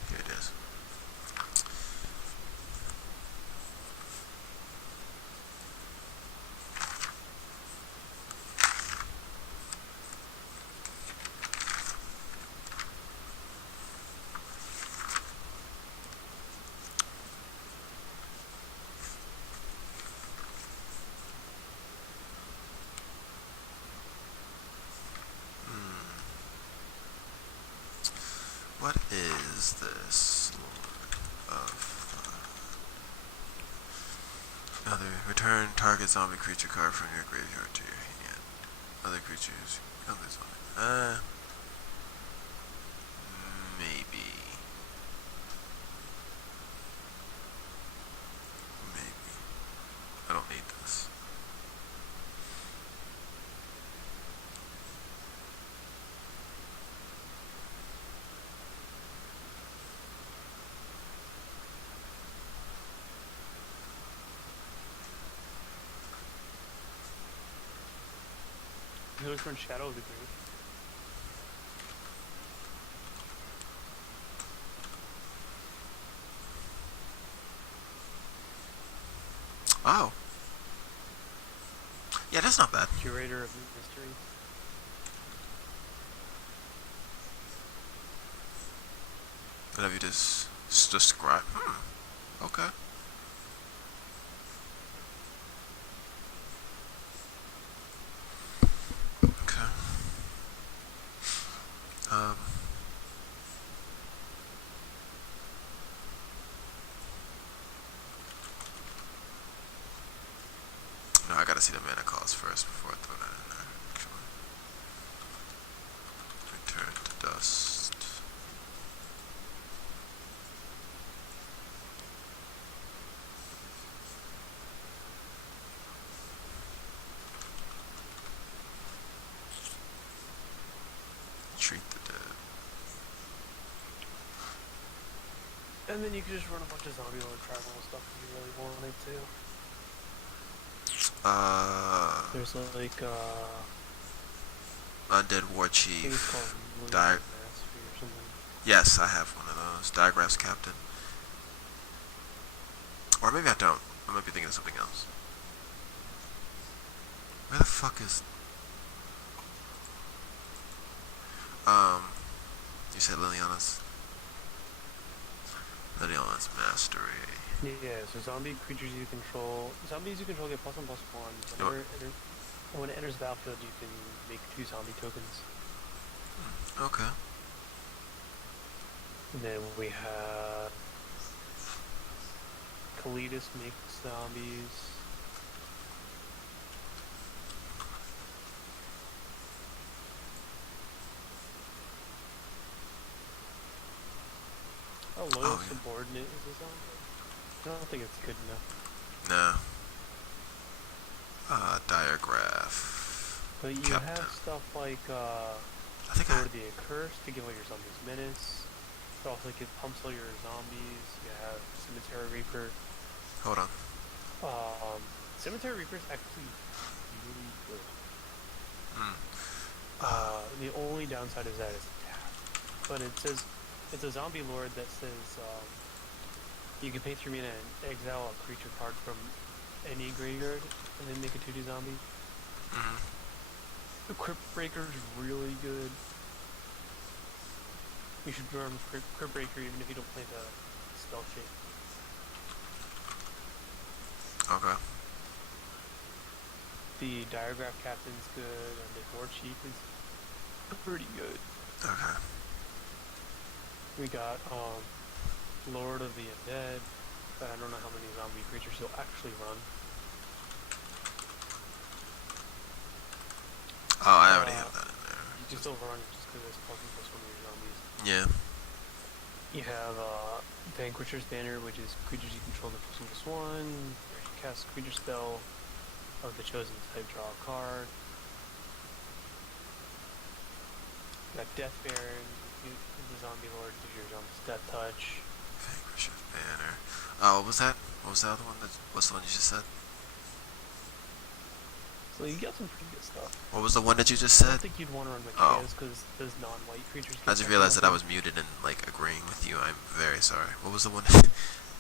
Here it is. What is this, Lord of other return target zombie creature card from your graveyard to your hand. Other creatures become this zombie. Maybe. Maybe. I don't need this. You look for Shadow of the Grave. Oh. Yeah, that's not bad. Curator of Mystery. Whatever you just describe. Okay. Okay. No, I gotta see the mana cost first before I throw that in there. Actually. Return to dust. Treat the dead. And then you can just run a bunch of zombie lord tribal stuff if you really wanted to. There's like Undead War I think it's Chief. called Di- Mastery or something. Yes, I have one of those. Diagraphs Captain. Or maybe I don't. I might be thinking of something else. Where the fuck is... You said Liliana's Mastery. Yeah, so zombie creatures you control. Zombies you control get +1/+1. When it enters the battlefield, you can make 2 zombie tokens. Okay. And then we have Kalidas makes zombies. A loyal yeah. subordinate is a zombie. I don't think it's good enough. No. Diagraph. But you Captain. have stuff like I think Sword of the Accursed to give all your zombies menace. It also give pumps all your zombies. You have Cemetery Reaper. Hold on. Cemetery Reaper is actually really good. Hmm. The only downside is that it's attack. But it says it's a zombie lord that says you can pay 3 mana and exile a creature card from any graveyard and then make a 2/2 zombie. Mm-hmm. The Crypt Breaker is really good. You should run Crypt Breaker even if you don't play the spell shape. Okay. The Diagraph Captain's good, and the War Chief is pretty good. Okay. We got Lord of the Undead, but I don't know how many zombie creatures he'll actually run. Oh, I already have that in there. You just overrun it just because it's +1/+1 of your zombies. Yeah. You have Vanquisher's Banner, which is creatures you control the +1/+1. Where you cast a creature spell of the chosen type, draw a card. You got Death Baron, the Zombie Lord, gives your zombies Death Touch. Vanquisher's Banner. Oh, what was that? What was the other one? What's the one you just said? So you got some pretty good stuff. What was the one that you just I don't said? think you'd want to run Oh. Mikaeus because those non-white creatures. I just realized that I was muted and like agreeing with you. I'm very sorry. What was the one?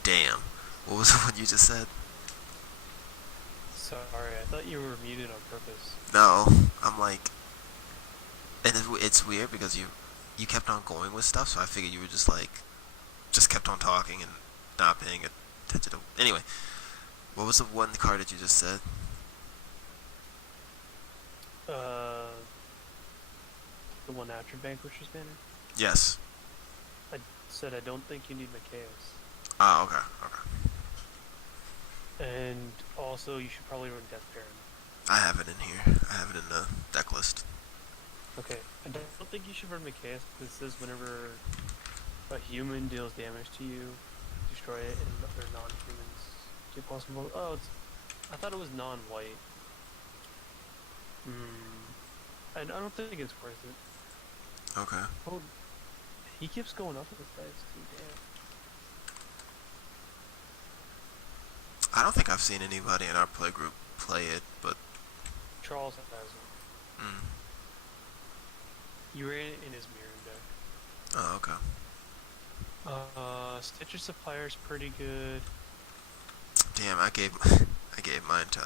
Damn. What was the one you just said? Sorry, I thought you were muted on purpose. No, I'm like, and it's weird because you kept on going with stuff, so I figured you were just like, just kept on talking and not paying attention to. Anyway, what was the one card that you just said? The one after Vanquisher's Banner. Yes. I said I don't think you need Mikaeus. Oh, okay, okay. And also, you should probably run Death Baron. I have it in here. I have it in the deck list. Okay, I don't think you should run Mikaeus because it says whenever a human deals damage to you, destroy it, and other non-humans get possible. Oh, I thought it was non-white. I don't think it's worth it. Okay. Oh, he keeps going up with his dice too. Damn. I don't think I've seen anybody in our play group play it, but. Charles has one. Mm. You ran it in his mirror deck. Oh, okay. Stitcher Supplier's pretty good. Damn, I gave mine to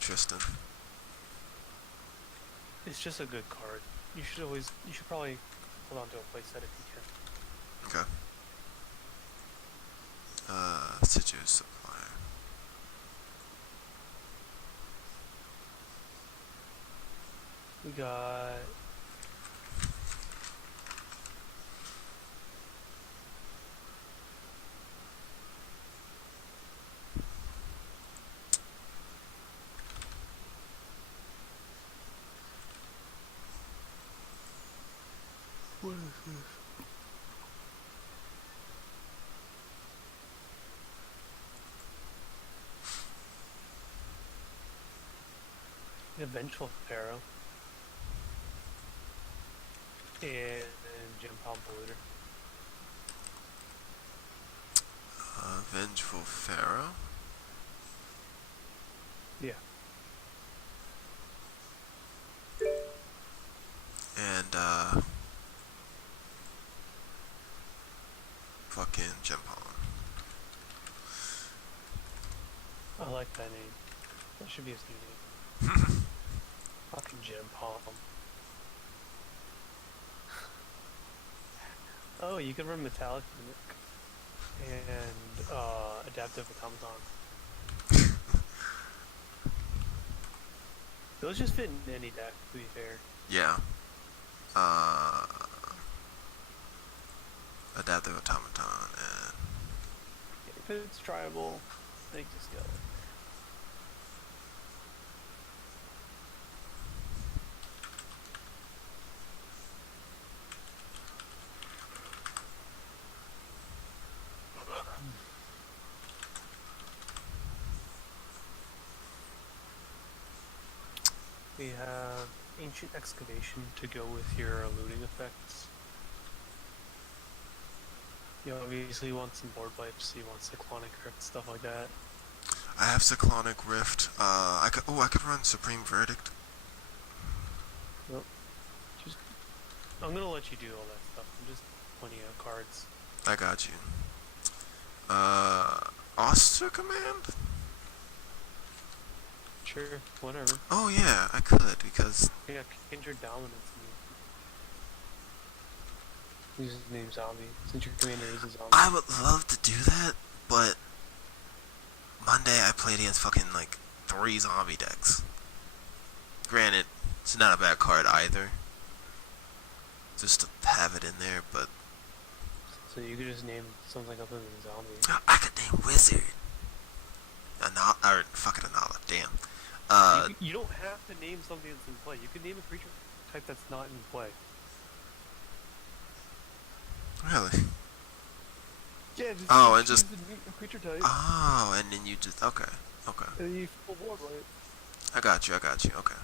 Tristan. It's just a good card. You should probably hold on to a playset if you can. Okay. Stitcher Supplier. We got what is this? The Vengeful Pharaoh and Gem Palm Polluter. Vengeful Pharaoh. Yeah. And fucking Gem Palm. I like that name. That should be his new name. Fucking Gem Palm. Oh, you can run Metallic Mimic and Adaptive Automaton. Those just fit in any deck, to be fair. Yeah. Adaptive Automaton and If it's tryable, make the skeleton. We have Ancient Excavation to go with your looting effects. You obviously want some board wipes, you want Cyclonic Rift, stuff like that. I have Cyclonic Rift. I could run Supreme Verdict. I'm gonna let you do all that stuff. I'm just pointing out cards. I got you. Oster Command? Sure, whatever. Oh yeah, I could because Yeah, Kindred Dominance. Use his name Zombie, since your commander is a zombie. I would love to do that, but Monday I played against fucking like 3 zombie decks. Granted, it's not a bad card either. Just to have it in there, but So you could just name something other than Zombie. I could name Wizard. Fucking Anala, damn. You don't have to name something that's in play. You can name a creature type that's not in play. Really? Yeah, just Oh, and choose just- a creature type, Oh, and then you just okay. and then you full board it. I got you. Okay.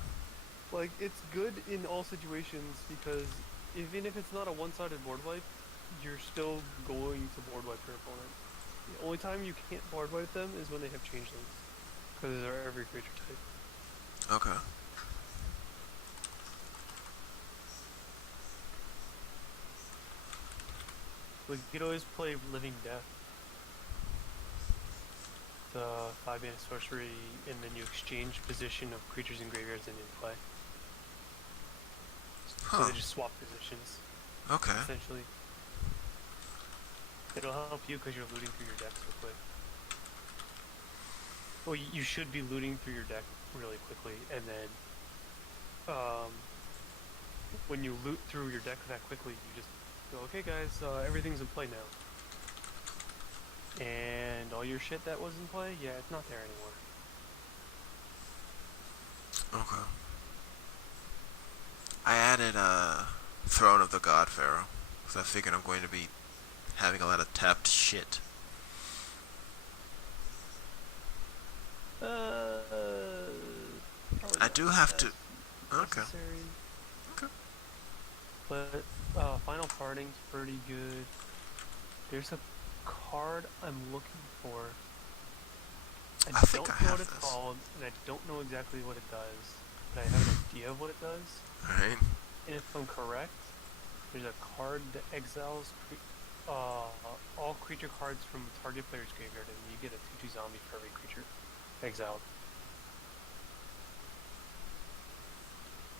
Like, it's good in all situations because even if it's not a one-sided board wipe, you're still going to board wipe your opponent. The only time you can't board wipe them is when they have changelings, because they're every creature type. Okay. Like, you could always play Living Death. The 5-mana sorcery, and then you exchange position of creatures in graveyards and in play. So Huh. they just swap positions, Okay. essentially. It'll help you because you're looting through your deck so quick. Well, you should be looting through your deck really quickly, and then when you loot through your deck that quickly, you just go, okay guys, everything's in play now. And all your shit that was in play, yeah, it's not there anymore. Okay. I added Throne of the God Pharaoh because I figured I'm going to be having a lot of tapped shit. Probably I not do have as to. Okay. necessary. Okay. But Final Parting's pretty good. There's a card I'm looking for. I think don't I know have what it's this. called, and I don't know exactly what it does, but I have an idea of what it does. Alright. And if I'm correct, there's a card that exiles all creature cards from target player's graveyard, and you get a 2/2 zombie for every creature exiled.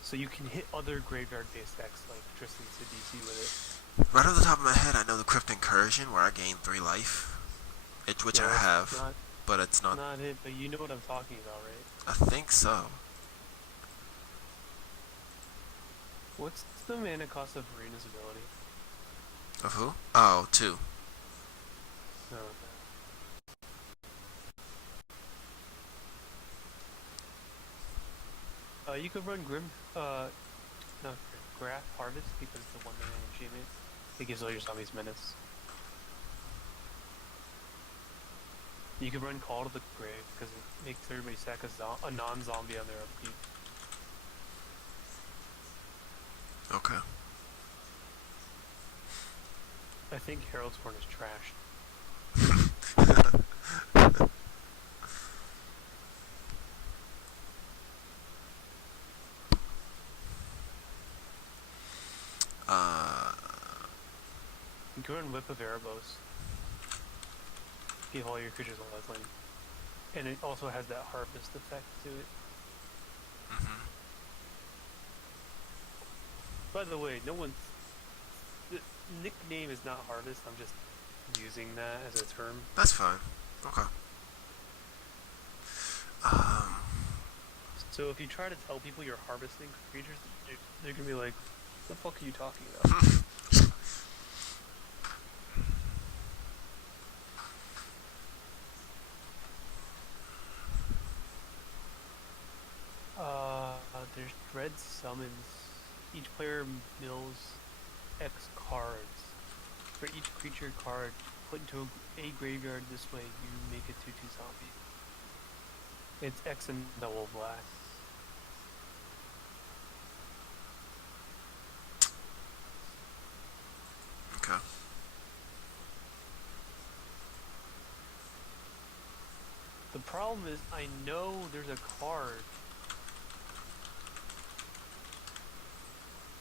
So you can hit other graveyard-based decks like Tristan Sidisi with it. Right off the top of my head, I know the Crypt Incursion where I gain 3 life, which Yeah, I that's have, Not, but it's not. not it, but you know what I'm talking about, right? I think so. What's the mana cost of Marina's ability? Of who? Oh, 2. No. You could run Graph Harvest because it's the 1 mana achievement. It gives all your zombies menace. You could run Call to the Grave because it makes everybody sack a non-zombie on their upkeep. Okay. I think Herald's Horn is trash. You can run Whip of Erebos. Give all your creatures a lifeline. And it also has that harvest effect to it. Mhm. By the way, no one's... The nickname is not harvest, I'm just using that as a term. That's fine. Okay. So if you try to tell people you're harvesting creatures, they're gonna be like, what the fuck are you talking about? There's Dread Summons. Each player mills X cards. For each creature card put into a graveyard this way, you make a 2/2 zombie. It's X and double black. Okay. The problem is, I know there's a card.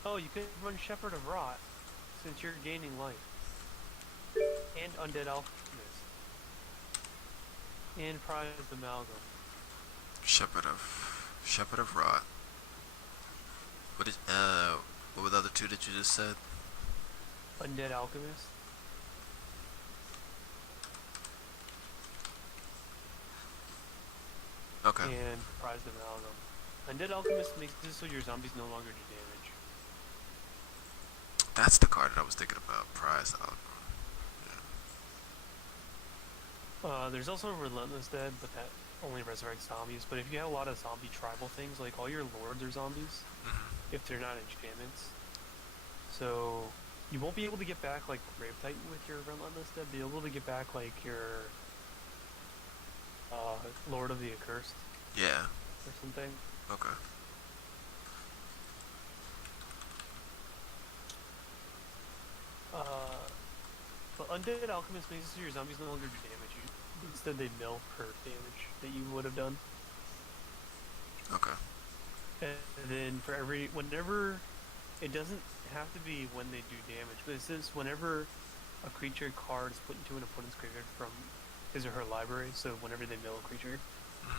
Oh, you could run Shepherd of Rot, since you're gaining life. And Undead Alchemist. And Prized Amalgam. Shepherd of Rot. What were the other 2 that you just said? Undead Alchemist. Okay. And Prized Amalgam. Undead Alchemist makes it so your zombies no longer do damage. That's the card that I was thinking about. Prize out. There's also Relentless Dead, but that only resurrect zombies, but if you have a lot of zombie tribal things, like all your lords are zombies, if they're not enchantments. So you won't be able to get back like Grave Titan with your Relentless Dead, be able to get back like your Lord of the Accursed Yeah. or something. Okay. But Undead Alchemist makes it so your zombies no longer do damage. Instead, they mill per damage that you would have done. Okay. And then for whenever, it doesn't have to be when they do damage, but it says whenever a creature card is put into an opponent's graveyard from his or her library, so whenever they mill a creature,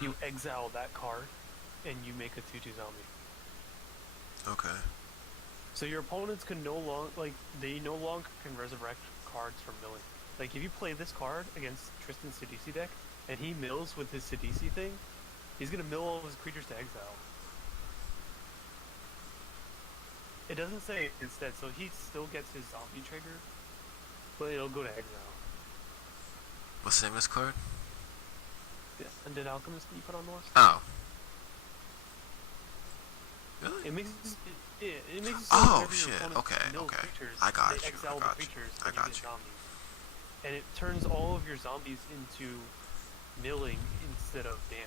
you exile that card, and you make a 2/2 zombie. Okay. So your opponents can no longer can resurrect cards from milling. Like if you play this card against Tristan's Sidisi deck, and he mills with his Sidisi thing, he's gonna mill all of his creatures to exile. It doesn't say instead, so he still gets his zombie trigger, but it'll go to exile. What's the name of this card? Yeah. Undead Alchemist that you put on the list? Oh. Really? It makes it makes it so Oh, whenever your shit. opponents Okay, mill okay. creatures, I got they you, exile I the got you, creatures I and got you get you. zombies. And it turns all of your zombies into milling instead of damage.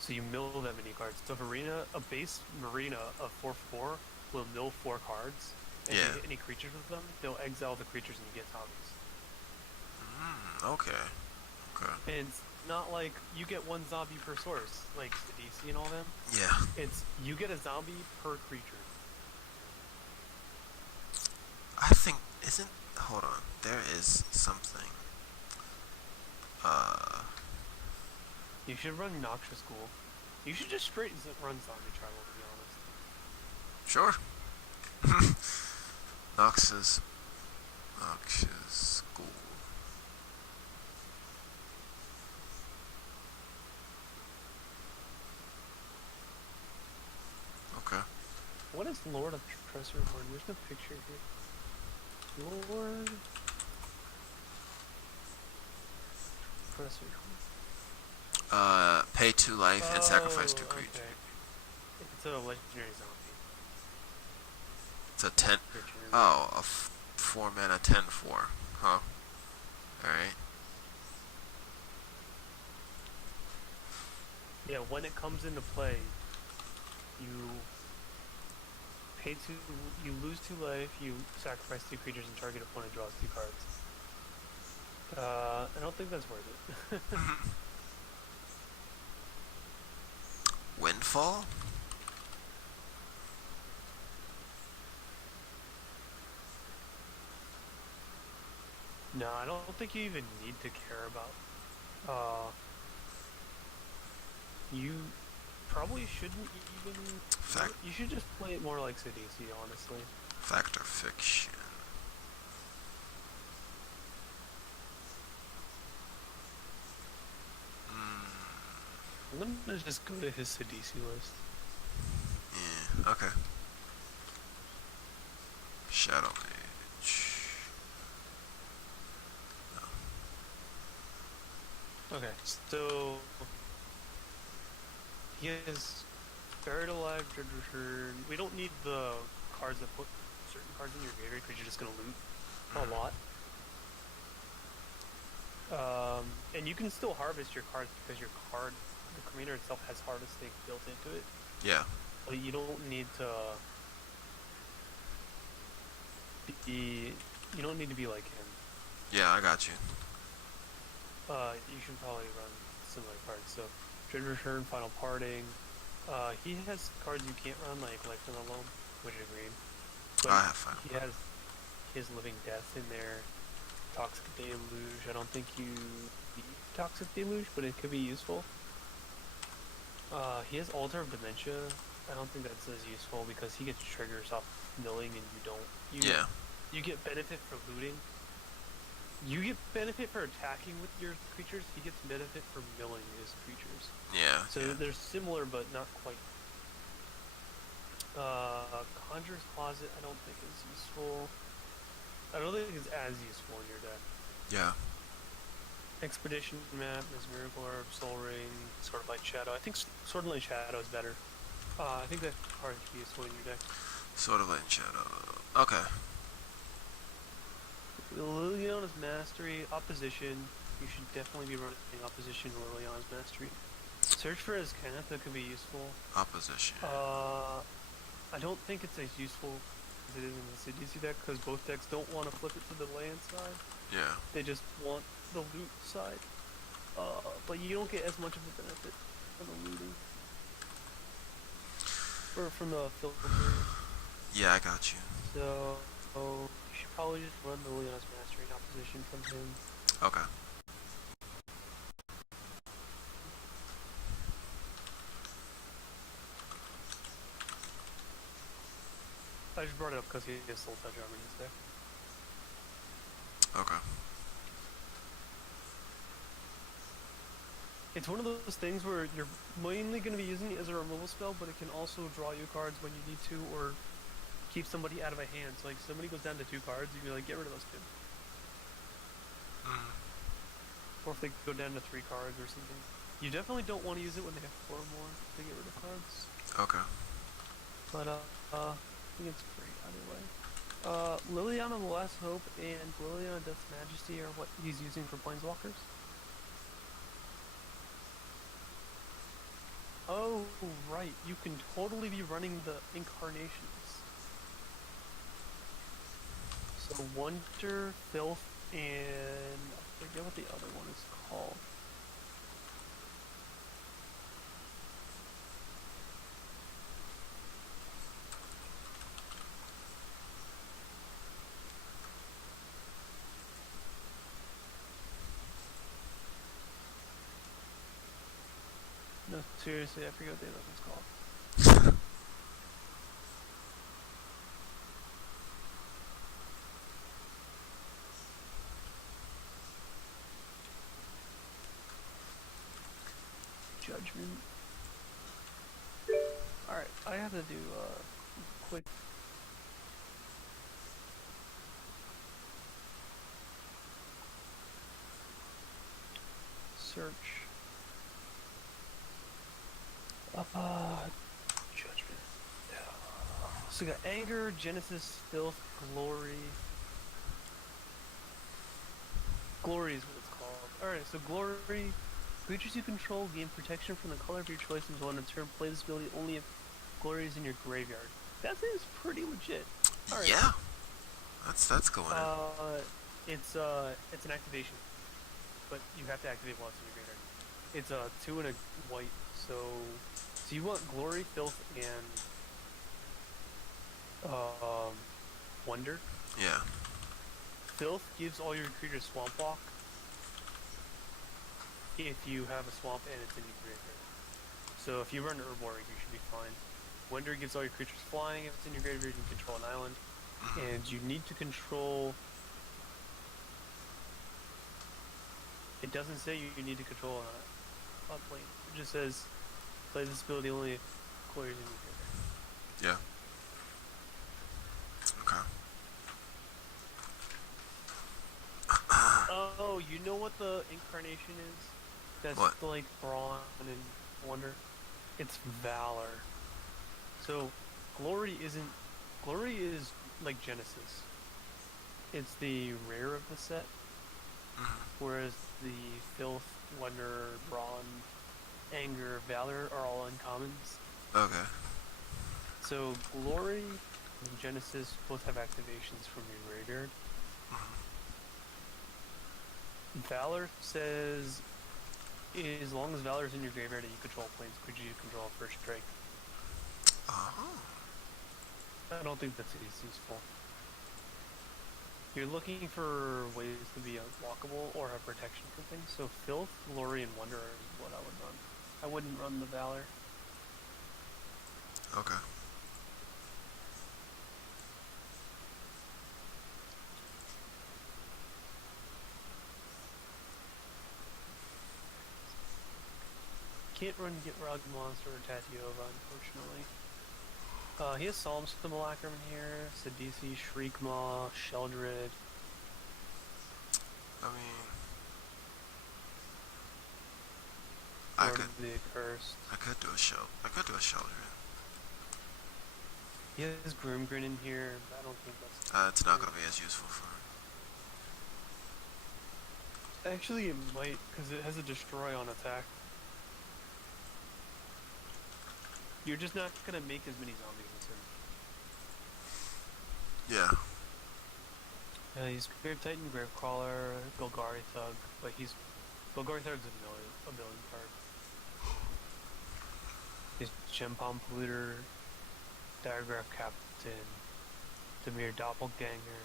So you mill that many cards. So if a base Marina of 4/4 will mill 4 cards, and if Yeah. you hit any creatures with them, they'll exile the creatures and you get zombies. Okay. Okay. And it's not like you get 1 zombie per source, like Sidisi and all them. Yeah. It's you get a zombie per creature. I think hold on. There is something. You should run Noxious Ghoul. You should just straight run Zombie Tribal, to be honest. Sure. Noxious Ghoul. Okay. What is Lord of Professor Horn? There's no picture here. Lord Professor Horn. Pay 2 life and sacrifice 2 creatures. Okay. It's a legendary zombie. It's a 10. Creature. Oh, a 4 mana 10/4. Huh. Alright. Yeah, when it comes into play, you you lose 2 life, you sacrifice 2 creatures, and target opponent draws 2 cards. I don't think that's worth it. Windfall? No, I don't think you even need to care about. You probably shouldn't even. You should just play it more like Sidisi, honestly. Fact or fiction? I'm gonna just go to his Sidisi list. Yeah, okay. Shadow Mage. No. Okay, so he has Buried Alive, Dread Return. We don't need the cards that put certain cards in your graveyard because you're just gonna loot a lot. And you can still harvest your cards because your card, the commander itself, has harvesting built into it. Yeah. But you don't need to be. You don't need to be like him. Yeah, I got you. You should probably run similar cards. So, Dread Return, Final Parting. He has cards you can't run, like Life and Alone, which is green. But I have fun. he has Living Death in there. Toxic Deluge. I don't think you need Toxic Deluge, but it could be useful. He has Altar of Dementia. I don't think that's as useful because he gets triggers off milling and you don't. You get benefit for looting. You get benefit for attacking with your creatures. He gets benefit for milling his creatures. Yeah. So they're similar but not quite. Conjurer's Closet I don't think is useful. I don't think it's as useful in your deck. Yeah. Expedition map, is Miracle Orb, Soul Ring, Sword of Light Shadow. I think Sword of Light Shadow is better. I think that card could be useful in your deck. Sort of Light and Shadow. Okay. Liliana's Mastery, Opposition. You should definitely be running Opposition Liliana's Mastery. Search for Azcantha could be useful. Opposition. I don't think it's as useful as it is in the CDC deck, because both decks don't want to flip it to the land side. Yeah. They just want the loot side. But you don't get as much of a benefit from the looting. Or from the filtering. Yeah, I got you. So, you should probably just run the Liliana's Mastery in opposition from him. Okay. I just brought it up because he has Soul Touch Armor in his deck. Okay. It's one of those things where you're mainly going to be using it as a removal spell, but it can also draw you cards when you need to, or keep somebody out of a hand. So like, somebody goes down to 2 cards, you can be like, get rid of those 2. Or if they go down to 3 cards or something. You definitely don't want to use it when they have 4 or more to get rid of cards. Okay. But I think it's great either way. Liliana the Last Hope and Liliana Death's Majesty are what he's using for Planeswalkers. Oh, right. You can totally be running the Incarnations. So Wonder, Filth, and I forget what the other one is called. No, seriously, I forget what the other one's called. Judgment. Alright, I have to do a quick search. Judgment. Yeah. So we got Anger, Genesis, Filth, Glory. Glory is what it's called. Alright, so Glory. Creatures you control gain protection from the color of your choice until end of turn. Play this ability only if Glory is in your graveyard. That seems pretty legit. Alright. Yeah. That's going in. It's an activation, but you have to activate while it's in your graveyard. It's a 2 and a white, so you want Glory, Filth, and Wonder. Yeah. Filth gives all your creatures Swamp Walk if you have a swamp and it's in your graveyard. So if you run Urborg, you should be fine. Wonder gives all your creatures flying if it's in your graveyard. You can control an island, and you need to control. It doesn't say you need to control a plane. It just says play this ability only if Glory's in your graveyard. Yeah. Okay. Oh, you know what the Incarnation is? That's What? like Brawn and Wonder. It's Valor. So Glory is like Genesis. It's the rare of the set, whereas the Filth, Wonder, Brawn, Anger, Valor are all uncommons. Okay. So Glory and Genesis both have activations from your graveyard. Valor says, as long as Valor's in your graveyard and you control planes, could you control first strike? Oh. I don't think that's as useful. You're looking for ways to be unblockable or have protection for things, so Filth, Glory, and Wonder is what I would run. I wouldn't run the Valor. Okay. Can't run Get Rug Monster or Tatiova, unfortunately. He has Psalm Simulacrum in here, Sidisi, Shriekmaw, Sheldred. I mean, could. the accursed. I could do a show. I could do a shelter. He has Groomgrin in here, but I don't think that's. It's not gonna be as useful for. Actually, it might, because it has a destroy on attack. You're just not gonna make as many zombies as him. Yeah. He's Grave Titan, Grave Crawler, Golgari Thug, but he's Golgari Thug's a million card. He's Gem Palm Polluter, Diagraph Captain, Demir Doppelganger,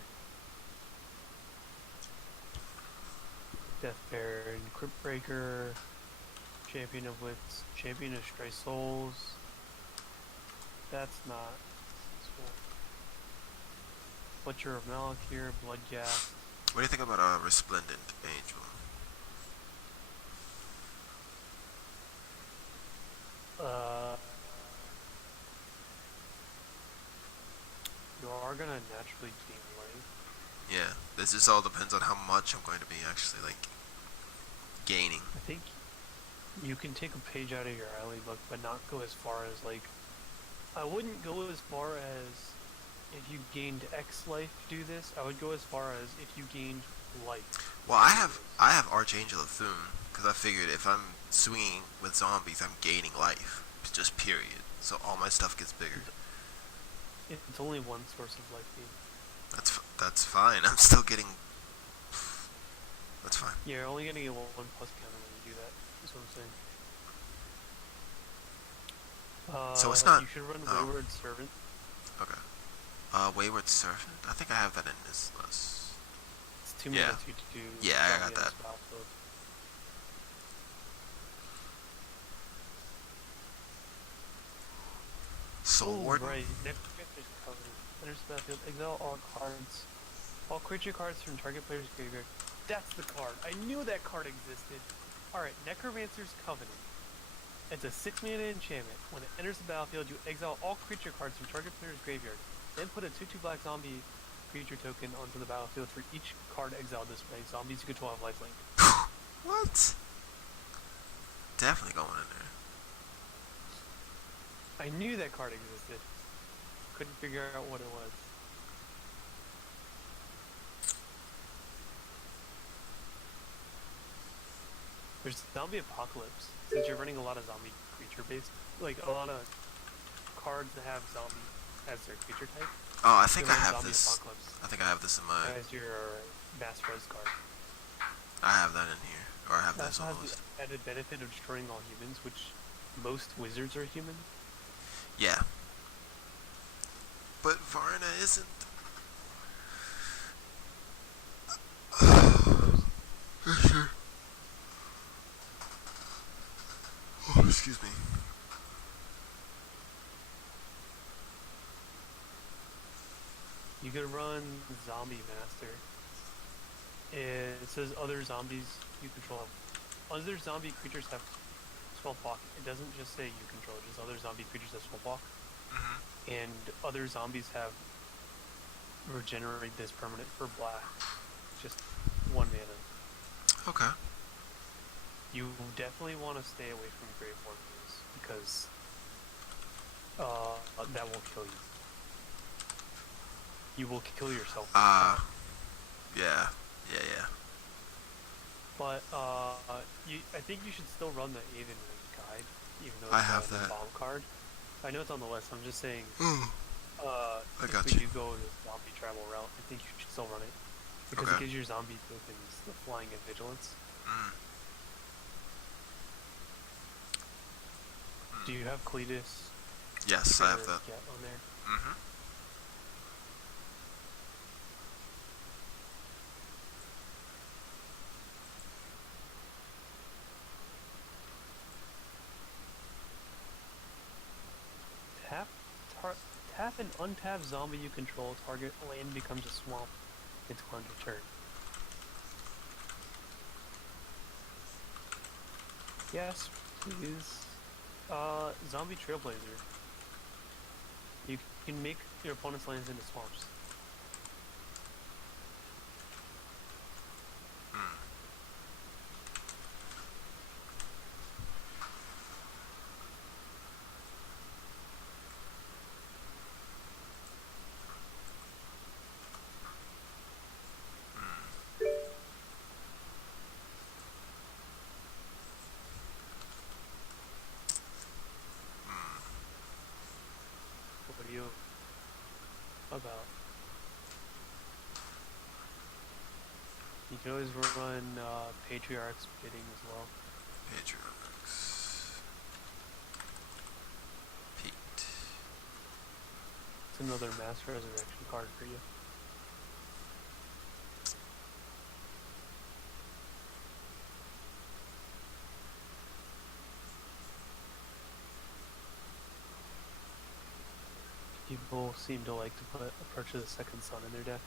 Death Baron, Crypt Breaker, Champion of Wits, Champion of Stray Souls. That's not useful. Butcher of Malakir, Bloodghast. What do you think about a Resplendent Angel? You are gonna naturally gain life. Yeah. This just all depends on how much I'm going to be actually like gaining. I think you can take a page out of your ally book, but not go as far as like. I wouldn't go as far as if you gained X life do this. I would go as far as if you gained life. Well, I have Archangel of Thune because I figured if I'm swinging with zombies, I'm gaining life, just period. So all my stuff gets bigger. It's only one source of life gain. That's fine. I'm still getting. That's fine. Yeah, you're only gonna get one plus counter when you do that. That's what I'm saying. So it's not- You should run oh. Wayward Servant. Okay. Wayward Servant. I think I have that in this list. It's 2 Yeah. minutes you to do. Yeah, I got zombie that. as battlefield. Soul Oh, Warden. right. Next there's Covenant. Enters the battlefield. Exile all cards. All creature cards from target player's graveyard. That's the card. I knew that card existed. Alright, Necromancer's Covenant. It's a 6-mana enchantment. When it enters the battlefield, you exile all creature cards from target player's graveyard. Then put a 2/2 black zombie creature token onto the battlefield for each card exiled this way. Zombies you control have lifelink. What? Definitely going in there. I knew that card existed. Couldn't figure out what it was. There's Zombie Apocalypse. Since you're running a lot of zombie creature based, like a lot of cards that have zombie as their creature type. Oh, I think you I run have Zombie this. Apocalypse I think I have this in my. as your mass res card. I have that in here, or I have That this also has almost. the added benefit of destroying all humans, which most wizards are human. Yeah. But Varna isn't. Sure. Oh, excuse me. You could run Zombie Master. It says other zombies you control have. Other zombie creatures have Swell Walk. It doesn't just say you control, just other zombie creatures have Swell Walk. Mhm. And other zombies have regenerate this permanent for black. Just 1 mana. Okay. You definitely want to stay away from Grave Warriors because that will kill you. You will kill yourself. Yeah. Yeah. But I think you should still run the Aven Ring guide, even though I it's have not a that. bomb card. I know it's on the list. I'm just saying. I If got we you. do go the zombie travel route, I think you should still run it because Okay. it gives your zombie tokens the flying and vigilance. Mm. Do you have Cletus? Yes, I have or that. Get on there. Mm-hmm. Tap an untap zombie you control. Target land becomes a swamp. It's on your turn. Yes, please. Zombie Trailblazer. You can make your opponent's lands into swamps. can always run Patriarch's bidding as well. Patriarchs. Pete. It's another Mass Resurrection card for you. People seem to like to put Approach of the Second Sun in their deck.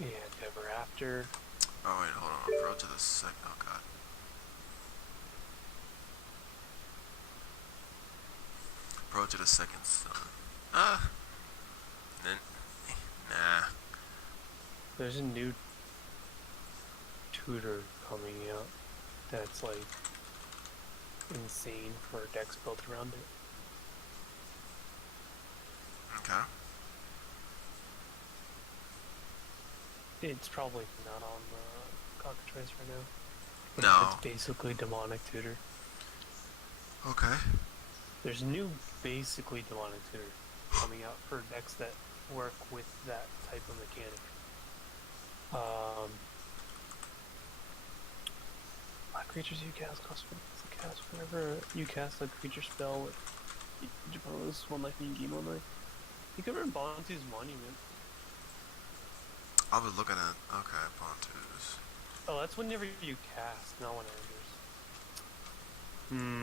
And Ever After. Oh wait, hold on. Approach to the second. Oh god. Approach to the second sun. Then, nah. There's a new tutor coming out that's like insane for decks built around it. Okay. It's probably not on the Cockatrice right now. But No. It's basically Demonic Tutor. Okay. There's new basically Demonic Tutor coming out for decks that work with that type of mechanic. Black creatures you cast cost whenever you cast a creature spell with each opponent's one life and you gain one life. You could run Bontu's Monument. I was looking at. Okay, Pontus. Oh, that's whenever you cast, not when it enters.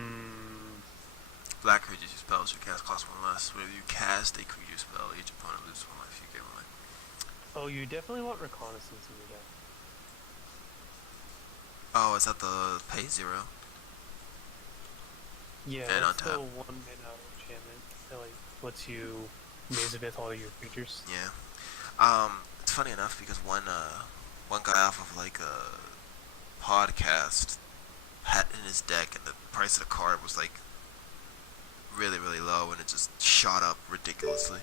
Black creatures you spell should cast cost one less. Whenever you cast a creature spell, each opponent loses one life. You gain one life. Oh, you definitely want Reconnaissance in your deck. Oh, is that the pay 0? Yeah, And that's the untap. 1 mana enchantment that like lets you Maze of Ith all your creatures. Yeah. It's funny enough because one guy off of like a podcast had in his deck, and the price of the card was like really, really low, and it just shot up ridiculously.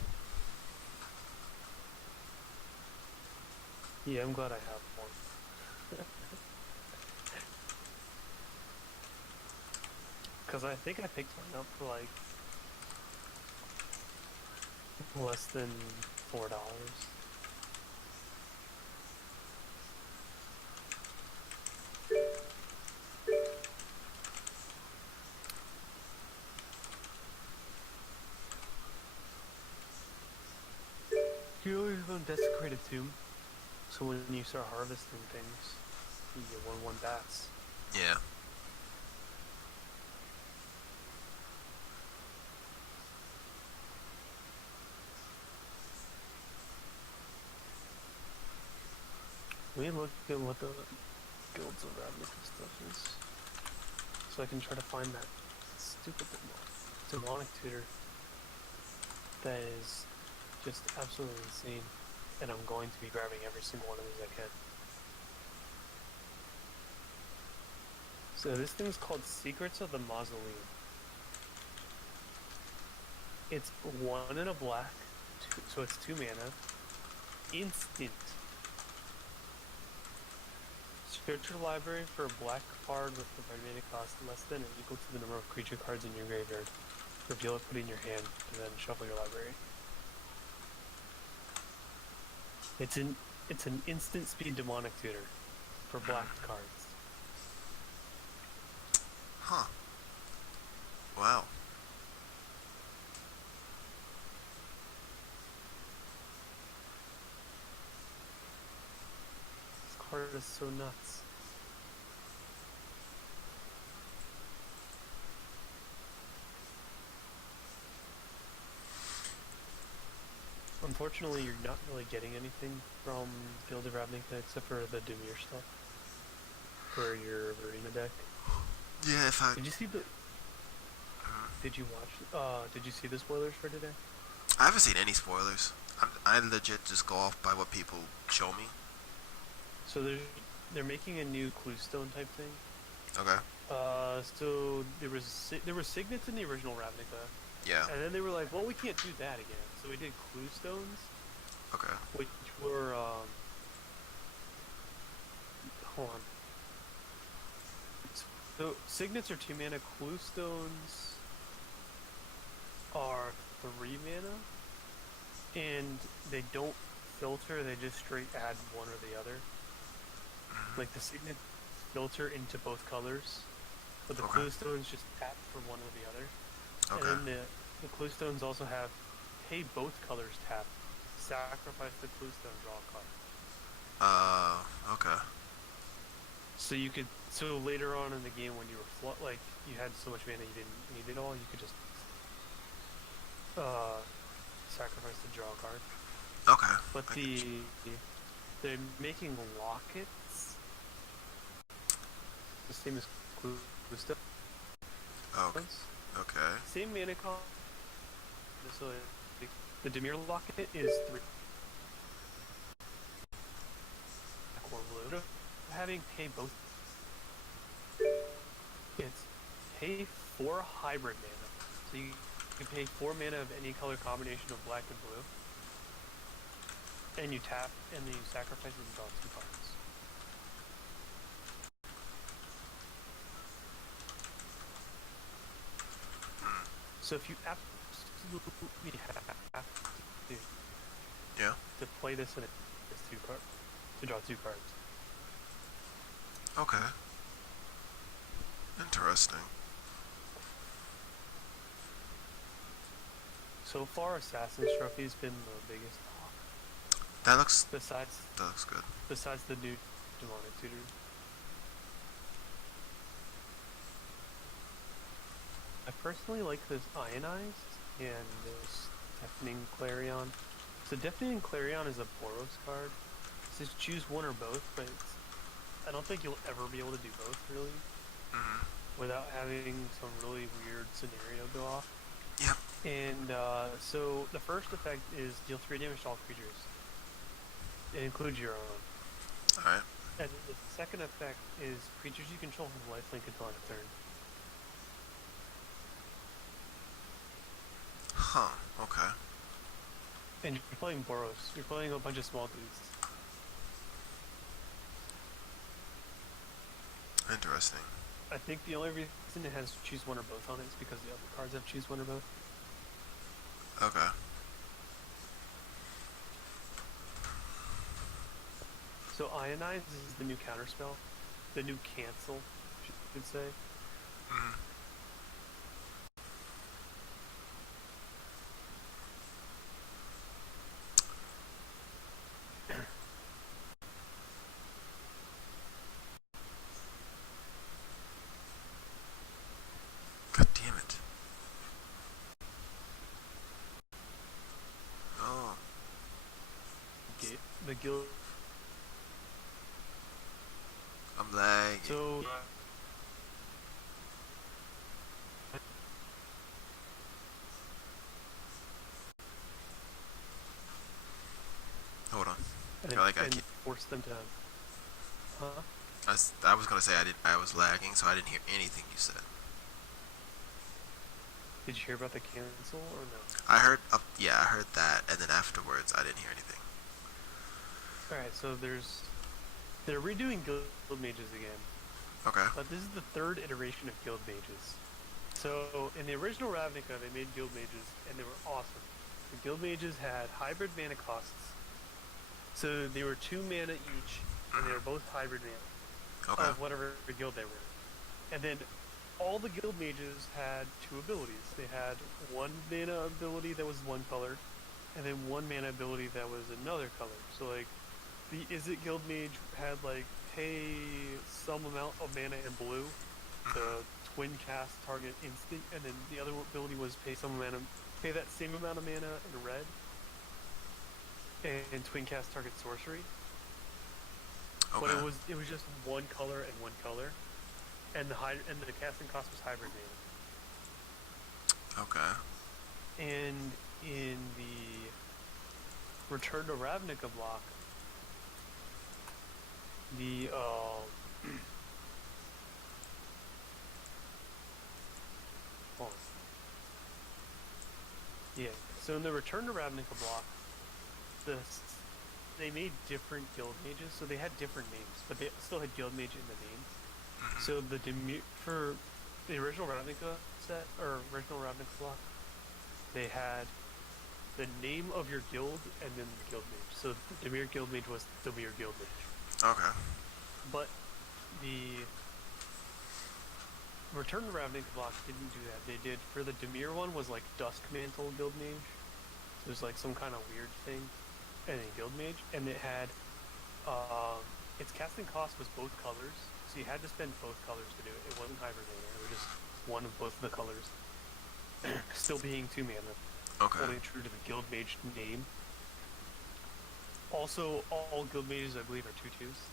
Yeah, I'm glad I have one. Cause I think I picked one up for like less than $4. You always run Desecrated Tomb, so when you start harvesting things, you get 1/1 bats. Yeah. Let me look at what the Guilds of Ravnica stuff is, so I can try to find that stupid demonic tutor that is just absolutely insane, and I'm going to be grabbing every single one of these I can. So this thing's called Secrets of the Mausoleum. It's 1 and a black, so it's 2 mana, instant. Search your library for a black card with the red mana cost less than or equal to the number of creature cards in your graveyard. Reveal it, put it in your hand, and then shuffle your library. It's an instant speed demonic tutor for black cards. Huh. Wow. This card is so nuts. Unfortunately, you're not really getting anything from Guild of Ravnica except for the Dimir stuff for your Arena deck. Yeah, if I... Did you see the? Did you watch? Did you see the spoilers for today? I haven't seen any spoilers. I legit just go off by what people show me. So they're making a new Cluestone type thing. Okay. So there were signets in the original Ravnica, Yeah. and then they were like, well, we can't do that again. So we did Cluestones, Okay. which were hold on. So signets are 2 mana. Cluestones are 3 mana, and they don't filter, they just straight add one or the other. Like the signet filter into both colors, but the Okay. clue stones just tap for one or the other. Okay. And then the clue stones also have pay both colors tap, sacrifice the clue stone, draw a card. Okay. So you could, so later on in the game when you were like you had so much mana you didn't need it all, you could just sacrifice to draw a card. Okay. But I get you. they're making lockets the same as clue stones. Okay. Okay. Same mana cost. So the Demir locket is 3 black or blue. Having pay both. It's pay 4 hybrid mana. So you can pay 4 mana of any color combination of black and blue. And you tap, and then you sacrifice and draw 2 cards. So if you absolutely have to, Yeah. to play this in it's 2 cards, to draw 2 cards. Okay. Interesting. So far, Assassin's Trophy's been the biggest talk. That looks Besides good. the new demonic tutor. I personally like this Ionized and this Deafening Clarion. So Deafening Clarion is a Boros card. It says choose one or both, but I don't think you'll ever be able to do both really without having some really weird scenario go off. Yep. And so the first effect is deal 3 damage to all creatures. It includes your own. Alright. And the second effect is creatures you control have lifelink until end of turn. Huh. Okay. And you're playing Boros. You're playing a bunch of small dudes. Interesting. I think the only reason it has choose one or both on it is because the other cards have choose one or both. Okay. So Ionize is the new counterspell. The new cancel, you could say. God damn it. Oh. The guild. I'm lagging. So Hold on. and, feel like I and can't- force them to. Huh? I was gonna say I was lagging, so I didn't hear anything you said. Did you hear about the cancel or no? I heard, yeah, I heard that, and then afterwards I didn't hear anything. Alright, so they're redoing guild mages again. Okay. But this is the 3rd iteration of guild mages. So in the original Ravnica, they made guild mages, and they were awesome. The guild mages had hybrid mana costs. So they were 2 mana each, and they were both hybrid mana Okay. of whatever guild they were in. And then all the guild mages had 2 abilities. They had 1 mana ability that was 1 color, and then 1 mana ability that was another color. So like, the Izzet guild mage had like, pay some amount of mana in blue to twin cast target instant, and then the other ability was pay that same amount of mana in red, and twin cast target sorcery. Okay. But it was just 1 color and 1 color, and the casting cost was hybrid mana. Okay. And in the Return to Ravnica block, the hold on. Yeah. So in the Return to Ravnica block, they made different guild mages, so they had different names, but they still had guild mage in the name. So for the original Ravnica set, or original Ravnica block, they had the name of your guild and then the guild mage. So the Dimir guild mage was Dimir guild mage. Okay. But the Return to Ravnica block didn't do that. They did, for the Dimir one, was like Duskmantle guild mage. So it was like some kind of weird thing. And then guild mage. And it had, its casting cost was both colors. So you had to spend both colors to do it. It wasn't Hibernator. It was just one of both of the colors. Still being 2 mana. Okay. Holding true to the guild mage name. Also, all guild mages, I believe, are 2/2s.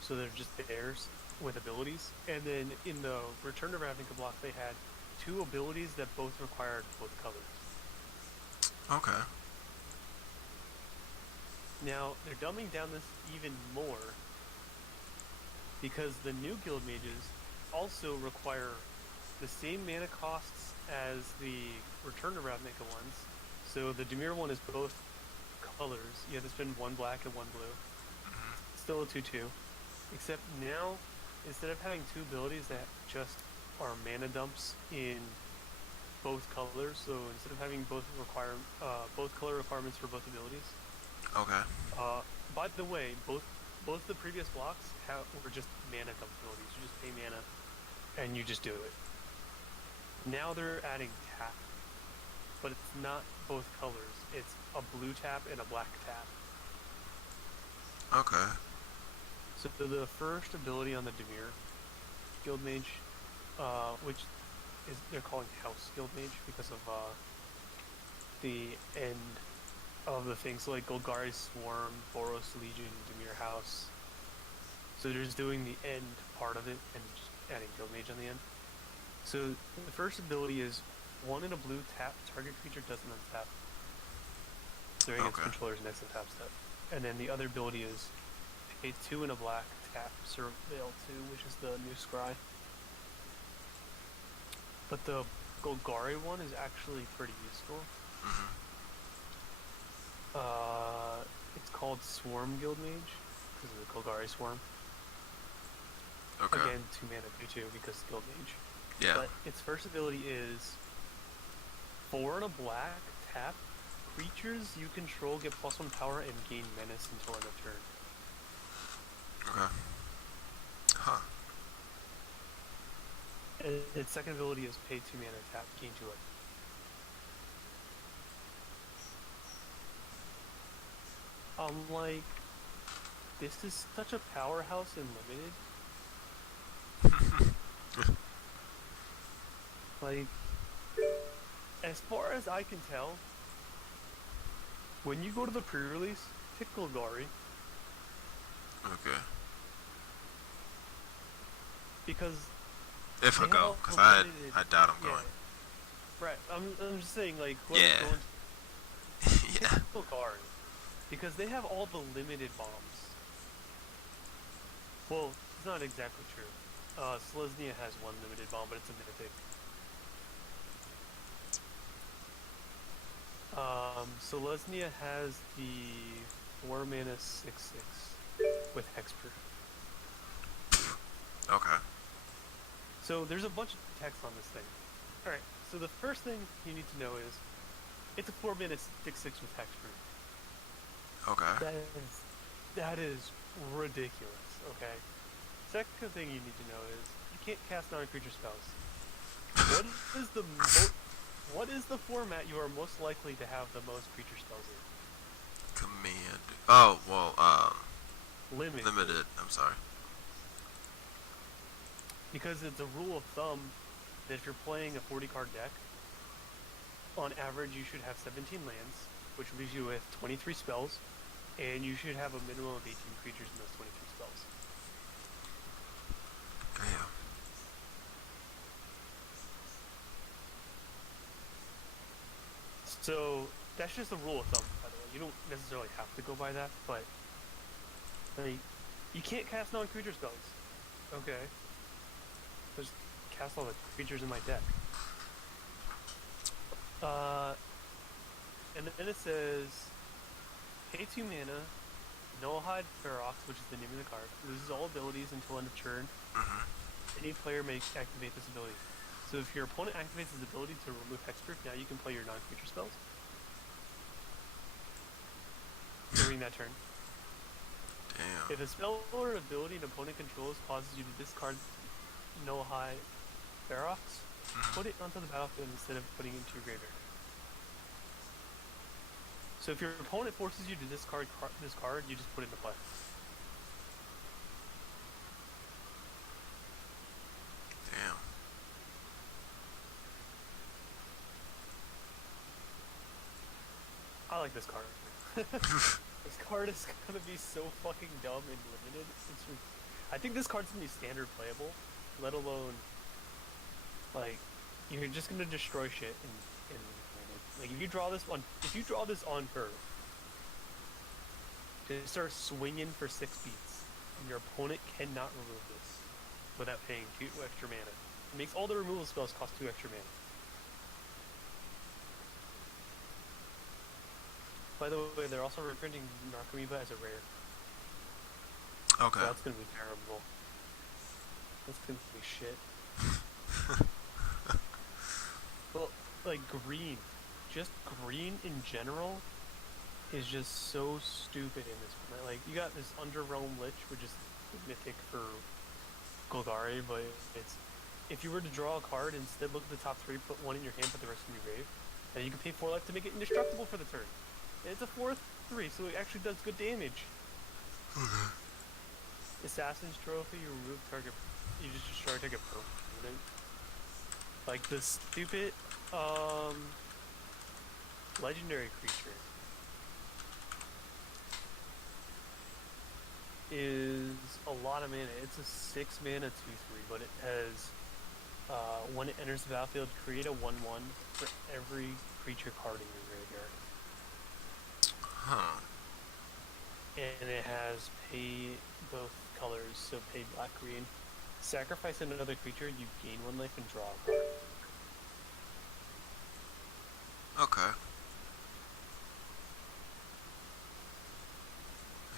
So they're just bears with abilities. And then in the Return to Ravnica block, they had 2 abilities that both required both colors. Okay. Now, they're dumbing down this even more because the new guild mages also require the same mana costs as the Return to Ravnica ones. So the Dimir one is both colors. You have to spend 1 black and 1 blue. Still a 2/2. Except now, instead of having 2 abilities that just are mana dumps in both colors, so instead of having both color requirements for both abilities. Okay. By the way, both the previous blocks were just mana dump abilities. You just pay mana, and you just do it. Now they're adding tap, but it's not both colors. It's a blue tap and a black tap. Okay. So the first ability on the Dimir Guild Mage, which is they're calling House Guild Mage because of the end of the things like Golgari Swarm, Boros Legion, Dimir House. So they're just doing the end part of it and just adding Guild Mage on the end. So the first ability is 1 in a blue tap, target creature doesn't untap during its controller's next untap step. And then the other ability is a 2 in a black tap, Surveil 2, which is the new scry. But the Golgari one is actually pretty useful. It's called Swarm Guild Mage because of the Golgari Swarm. Okay. Again, 2 mana 2/2 because Guild Mage. Yeah. But its first ability is 4 in a black tap. Creatures you control get +1 power and gain menace until end of turn. Okay. Huh. And its second ability is pay 2 mana tap, gain 2 life. I'm like, this is such a powerhouse in limited. Like, as far as I can tell, when you go to the pre-release, pick Golgari. Okay. Because If I they go, have because all I limited- doubt I'm yeah. going. Right, I'm just saying, like, whoever's Yeah. going Yeah. pick Golgari. Because they have all the limited bombs. Well, it's not exactly true. Selesnya has 1 limited bomb, but it's a mythic. Selesnya has the 4 mana 6/6 with Hexproof. Okay. So there's a bunch of text on this thing. Alright, so the first thing you need to know is it's a 4 mana 6/6 with Hexproof. Okay. That is ridiculous, okay? Second thing you need to know is you can't cast non-creature spells. What is the format you are most likely to have the most creature spells in? Command. Oh, well, Limited. I'm sorry. Because it's a rule of thumb that if you're playing a 40-card deck, on average you should have 17 lands, which leaves you with 23 spells, and you should have a minimum of 18 creatures in those 23 spells. Damn. So that's just a rule of thumb, by the way. You don't necessarily have to go by that, but like, you can't cast non-creature spells. Okay. Just cast all the creatures in my deck. And then it says, pay 2 mana, Nullhide Ferox, which is the name of the card, loses all abilities until end of turn. Any player may activate this ability. So if your opponent activates his ability to remove hexproof, now you can play your non-creature spells during that turn. Damn. If a spell or ability an opponent controls causes you to discard no high Ferox, put it onto the battlefield instead of putting it into your graveyard. So if your opponent forces you to discard this card, you just put it into play. Damn. I like this card. This card is gonna be so fucking dumb and limited. I think this card's gonna be standard playable, let alone like you're just gonna destroy shit in like if you draw this on turn, just start swinging for 6 beats, and your opponent cannot remove this without paying 2 extra mana. It makes all the removal spells cost 2 extra mana. By the way, they're also reprinting Narcomoeba as a rare. Okay. So that's gonna be terrible. That's gonna be shit. Well, like green, just green in general is just so stupid in this format. Like you got this Underrealm Lich, which is mythic for Golgari, but it's if you were to draw a card, instead look at the top 3, put 1 in your hand, put the rest in your grave, and you can pay 4 life to make it indestructible for the turn. And it's a 4/3, so it actually does good damage. Assassin's Trophy, you remove target, you just destroy target permanent. Like the stupid, legendary creature is a lot of mana. It's a 6 mana 2/3, but it has, when it enters the battlefield, create a 1/1 for every creature card in your graveyard. Huh. And it has pay both colors, so pay black, green. Sacrifice another creature, you gain 1 life and draw a card. Okay.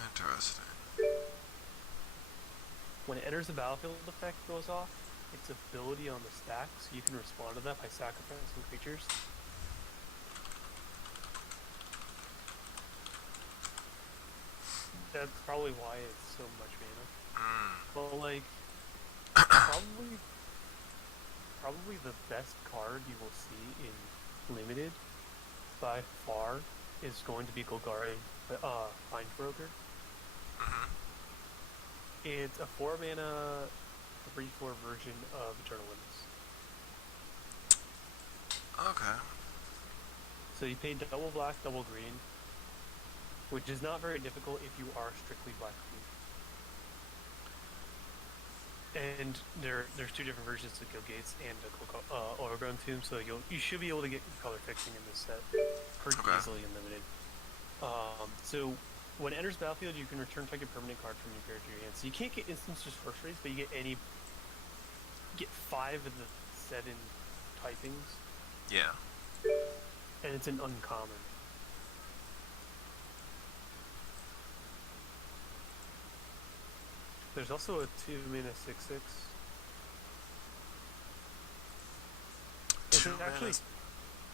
Interesting. When it enters the battlefield, effect goes off. Its ability on the stack, so you can respond to that by sacrificing creatures. That's probably why it's so much mana. But like, probably the best card you will see in Limited by far is going to be Golgari, Mindbroker. It's a 4 mana 3/4 version of Eternal Witness. Okay. So you pay double black, double green, which is not very difficult if you are strictly black green. And there's 2 different versions of Gilgates and Overgrown Tomb, so you should be able to get color fixing in this set pretty easily and limited. So when it enters battlefield, you can return target permanent card from your graveyard to your hand. So you can't get instants just first rates, but you get 5 of the 7 typings. Yeah. And it's an uncommon. There's also a 2 mana 6/6. It's actually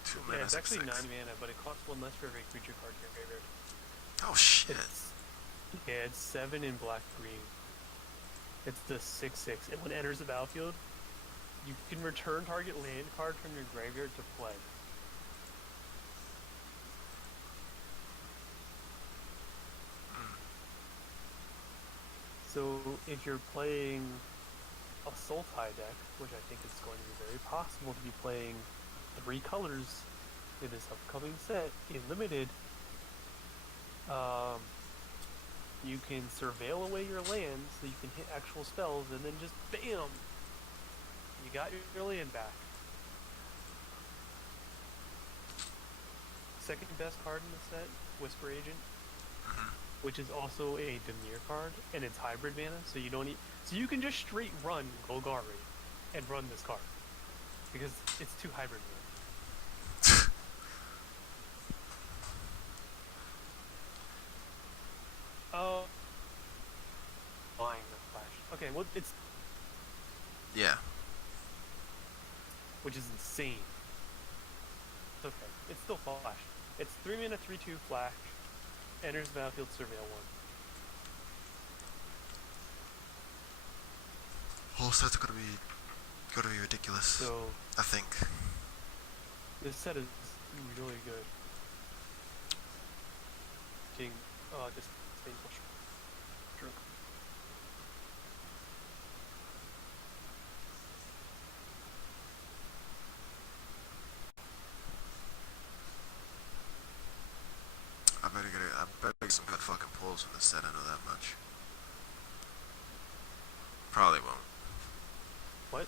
2 mana. it's actually 9 6/6. mana, but it costs 1 less for every creature card in your graveyard. Oh shit. It's 7 in black green. It's the 6/6, and when it enters the battlefield, you can return target land card from your graveyard to play. So if you're playing a Sultai deck, which I think is going to be very possible to be playing 3 colors in this upcoming set in Limited, you can surveil away your lands so you can hit actual spells, and then just BAM! You got your land back. Second best card in the set, Whisper Agent, which is also a Dimir card, and it's hybrid mana, so you don't need, so you can just straight run Golgari and run this card because it's 2 hybrid mana. Oh, buying the flash. Okay, well it's Yeah. which is insane. It's okay. It's still flash. It's 3 mana 3/2 flash. Enters battlefield, surveil 1. Whole set's gonna be ridiculous. So I think. this set is really good. Getting just painful. True. I better get some good fucking pulls from this set. I know that much. Probably won't. What?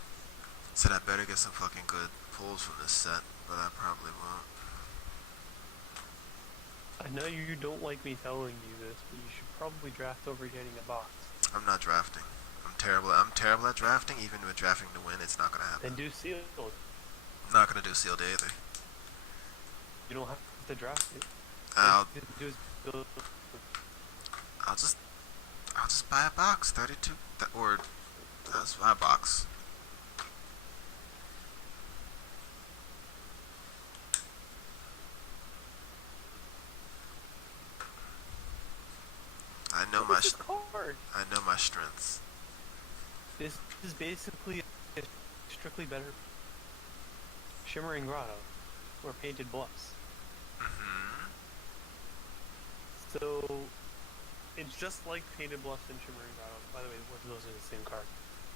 Said I better get some fucking good pulls from this set, but I probably won't. I know you don't like me telling you this, but you should probably draft over getting a box. I'm not drafting. I'm terrible at drafting. Even with drafting to win, it's not gonna happen. And do sealed. I'm not gonna do sealed either. You don't have to draft it. I'll All you have to do is build. I'll just buy a box, 32, or I'll just buy a box. I know my card. I know my strengths. This is basically a strictly better Shimmering Grotto or Painted Bluffs. Mm-hmm. So it's just like Painted Bluffs and Shimmering Grotto. By the way, both of those are the same card,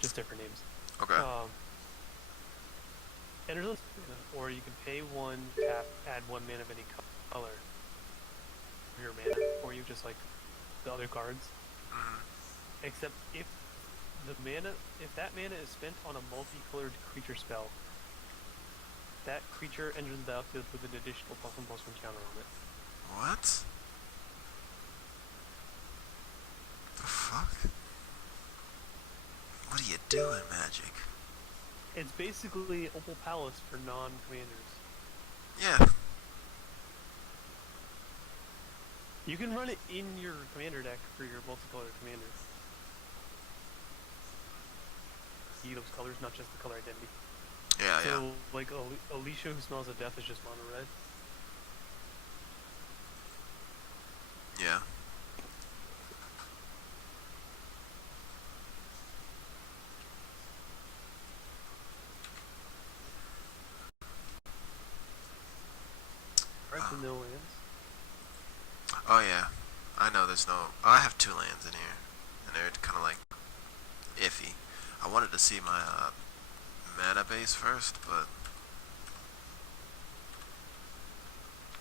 just different names. Okay. Enters on mana, or you can pay 1, tap, add 1 mana of any color for your mana, or you just like the other cards. Mm-hmm. Except if that mana is spent on a multicolored creature spell, that creature enters the battlefield with an additional +1/+1 counter on it. What? The fuck? What are you doing, Magic? It's basically Opal Palace for non-commanders. Yeah. You can run it in your commander deck for your multicolored commanders. See those colors, not just the color identity. Yeah, yeah. So, like, Alicia Who Smells of Death is just mono red. Yeah. Right, with no lands. Oh yeah. I know there's no... I have 2 lands in here. And they're kind of like... iffy. I wanted to see my mana base first, but...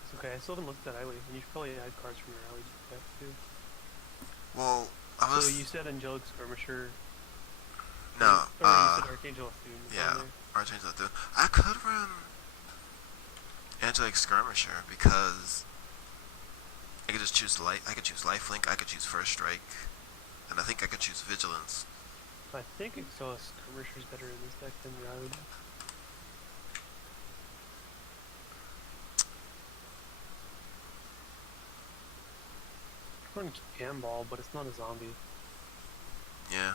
It's okay, I still haven't looked at Eiley, and you should probably add cards from your Eiley deck too. Well, I was... So you said Angelic Skirmisher. No, or you said Archangel of Doom. yeah, Archangel of Doom. I could run Angelic Skirmisher because I could just choose I could choose Lifelink, I could choose First Strike, and I think I could choose Vigilance. I think Exhaust Skirmisher's better in this deck than the Eiley deck. Run Cannonball, but it's not a zombie. Yeah.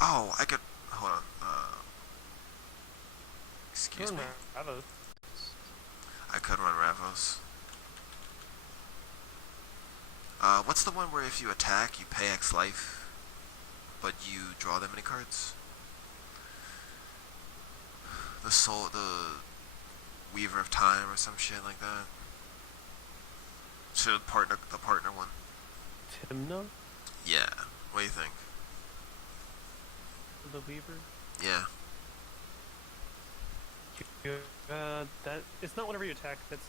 Oh, I could... Hold on. Excuse me. I could run Ravos. What's the one where if you attack, you pay X life, but you draw that many cards? The Weaver of Time or some shit like that. So the partner one. Timna? Yeah. What do you think? The Weaver? Yeah. That it's not whenever you attack. That's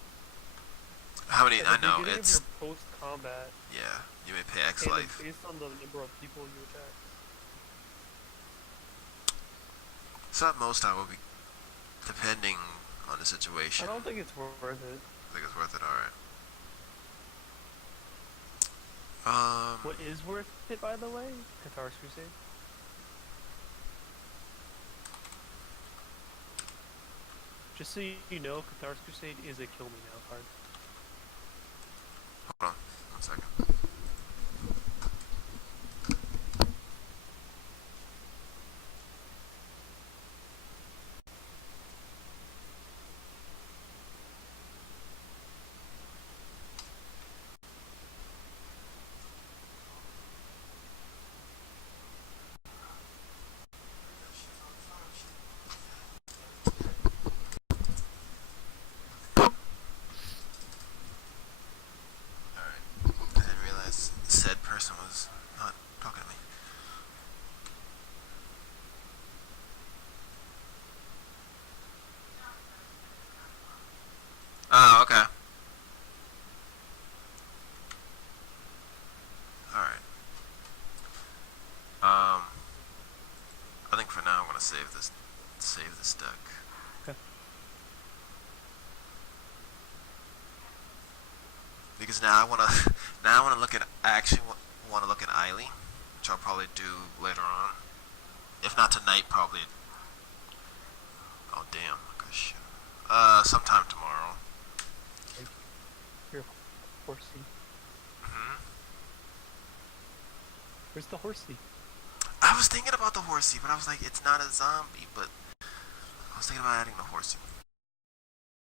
How many? at I the know beginning it's. of your post-combat. Yeah. You may pay X And life. it's based on the number of people you attack. So at most I will be, depending on the situation. I don't think it's worth it. I think it's worth it. All right. What is worth it, by the way? Cathars Crusade. Just so you know, Cathars Crusade is a kill me now card. Hold on. 1 second. save this deck. Okay. Because now I wanna look at I actually wanna look at Eiley, which I'll probably do later on. If not tonight, probably. Oh damn! Okay, shit. Sometime tomorrow. Here, horsey. Hmm. Where's the horsey? I was thinking about the horsey, but I was like, it's not a zombie. But I was thinking about adding the horsey.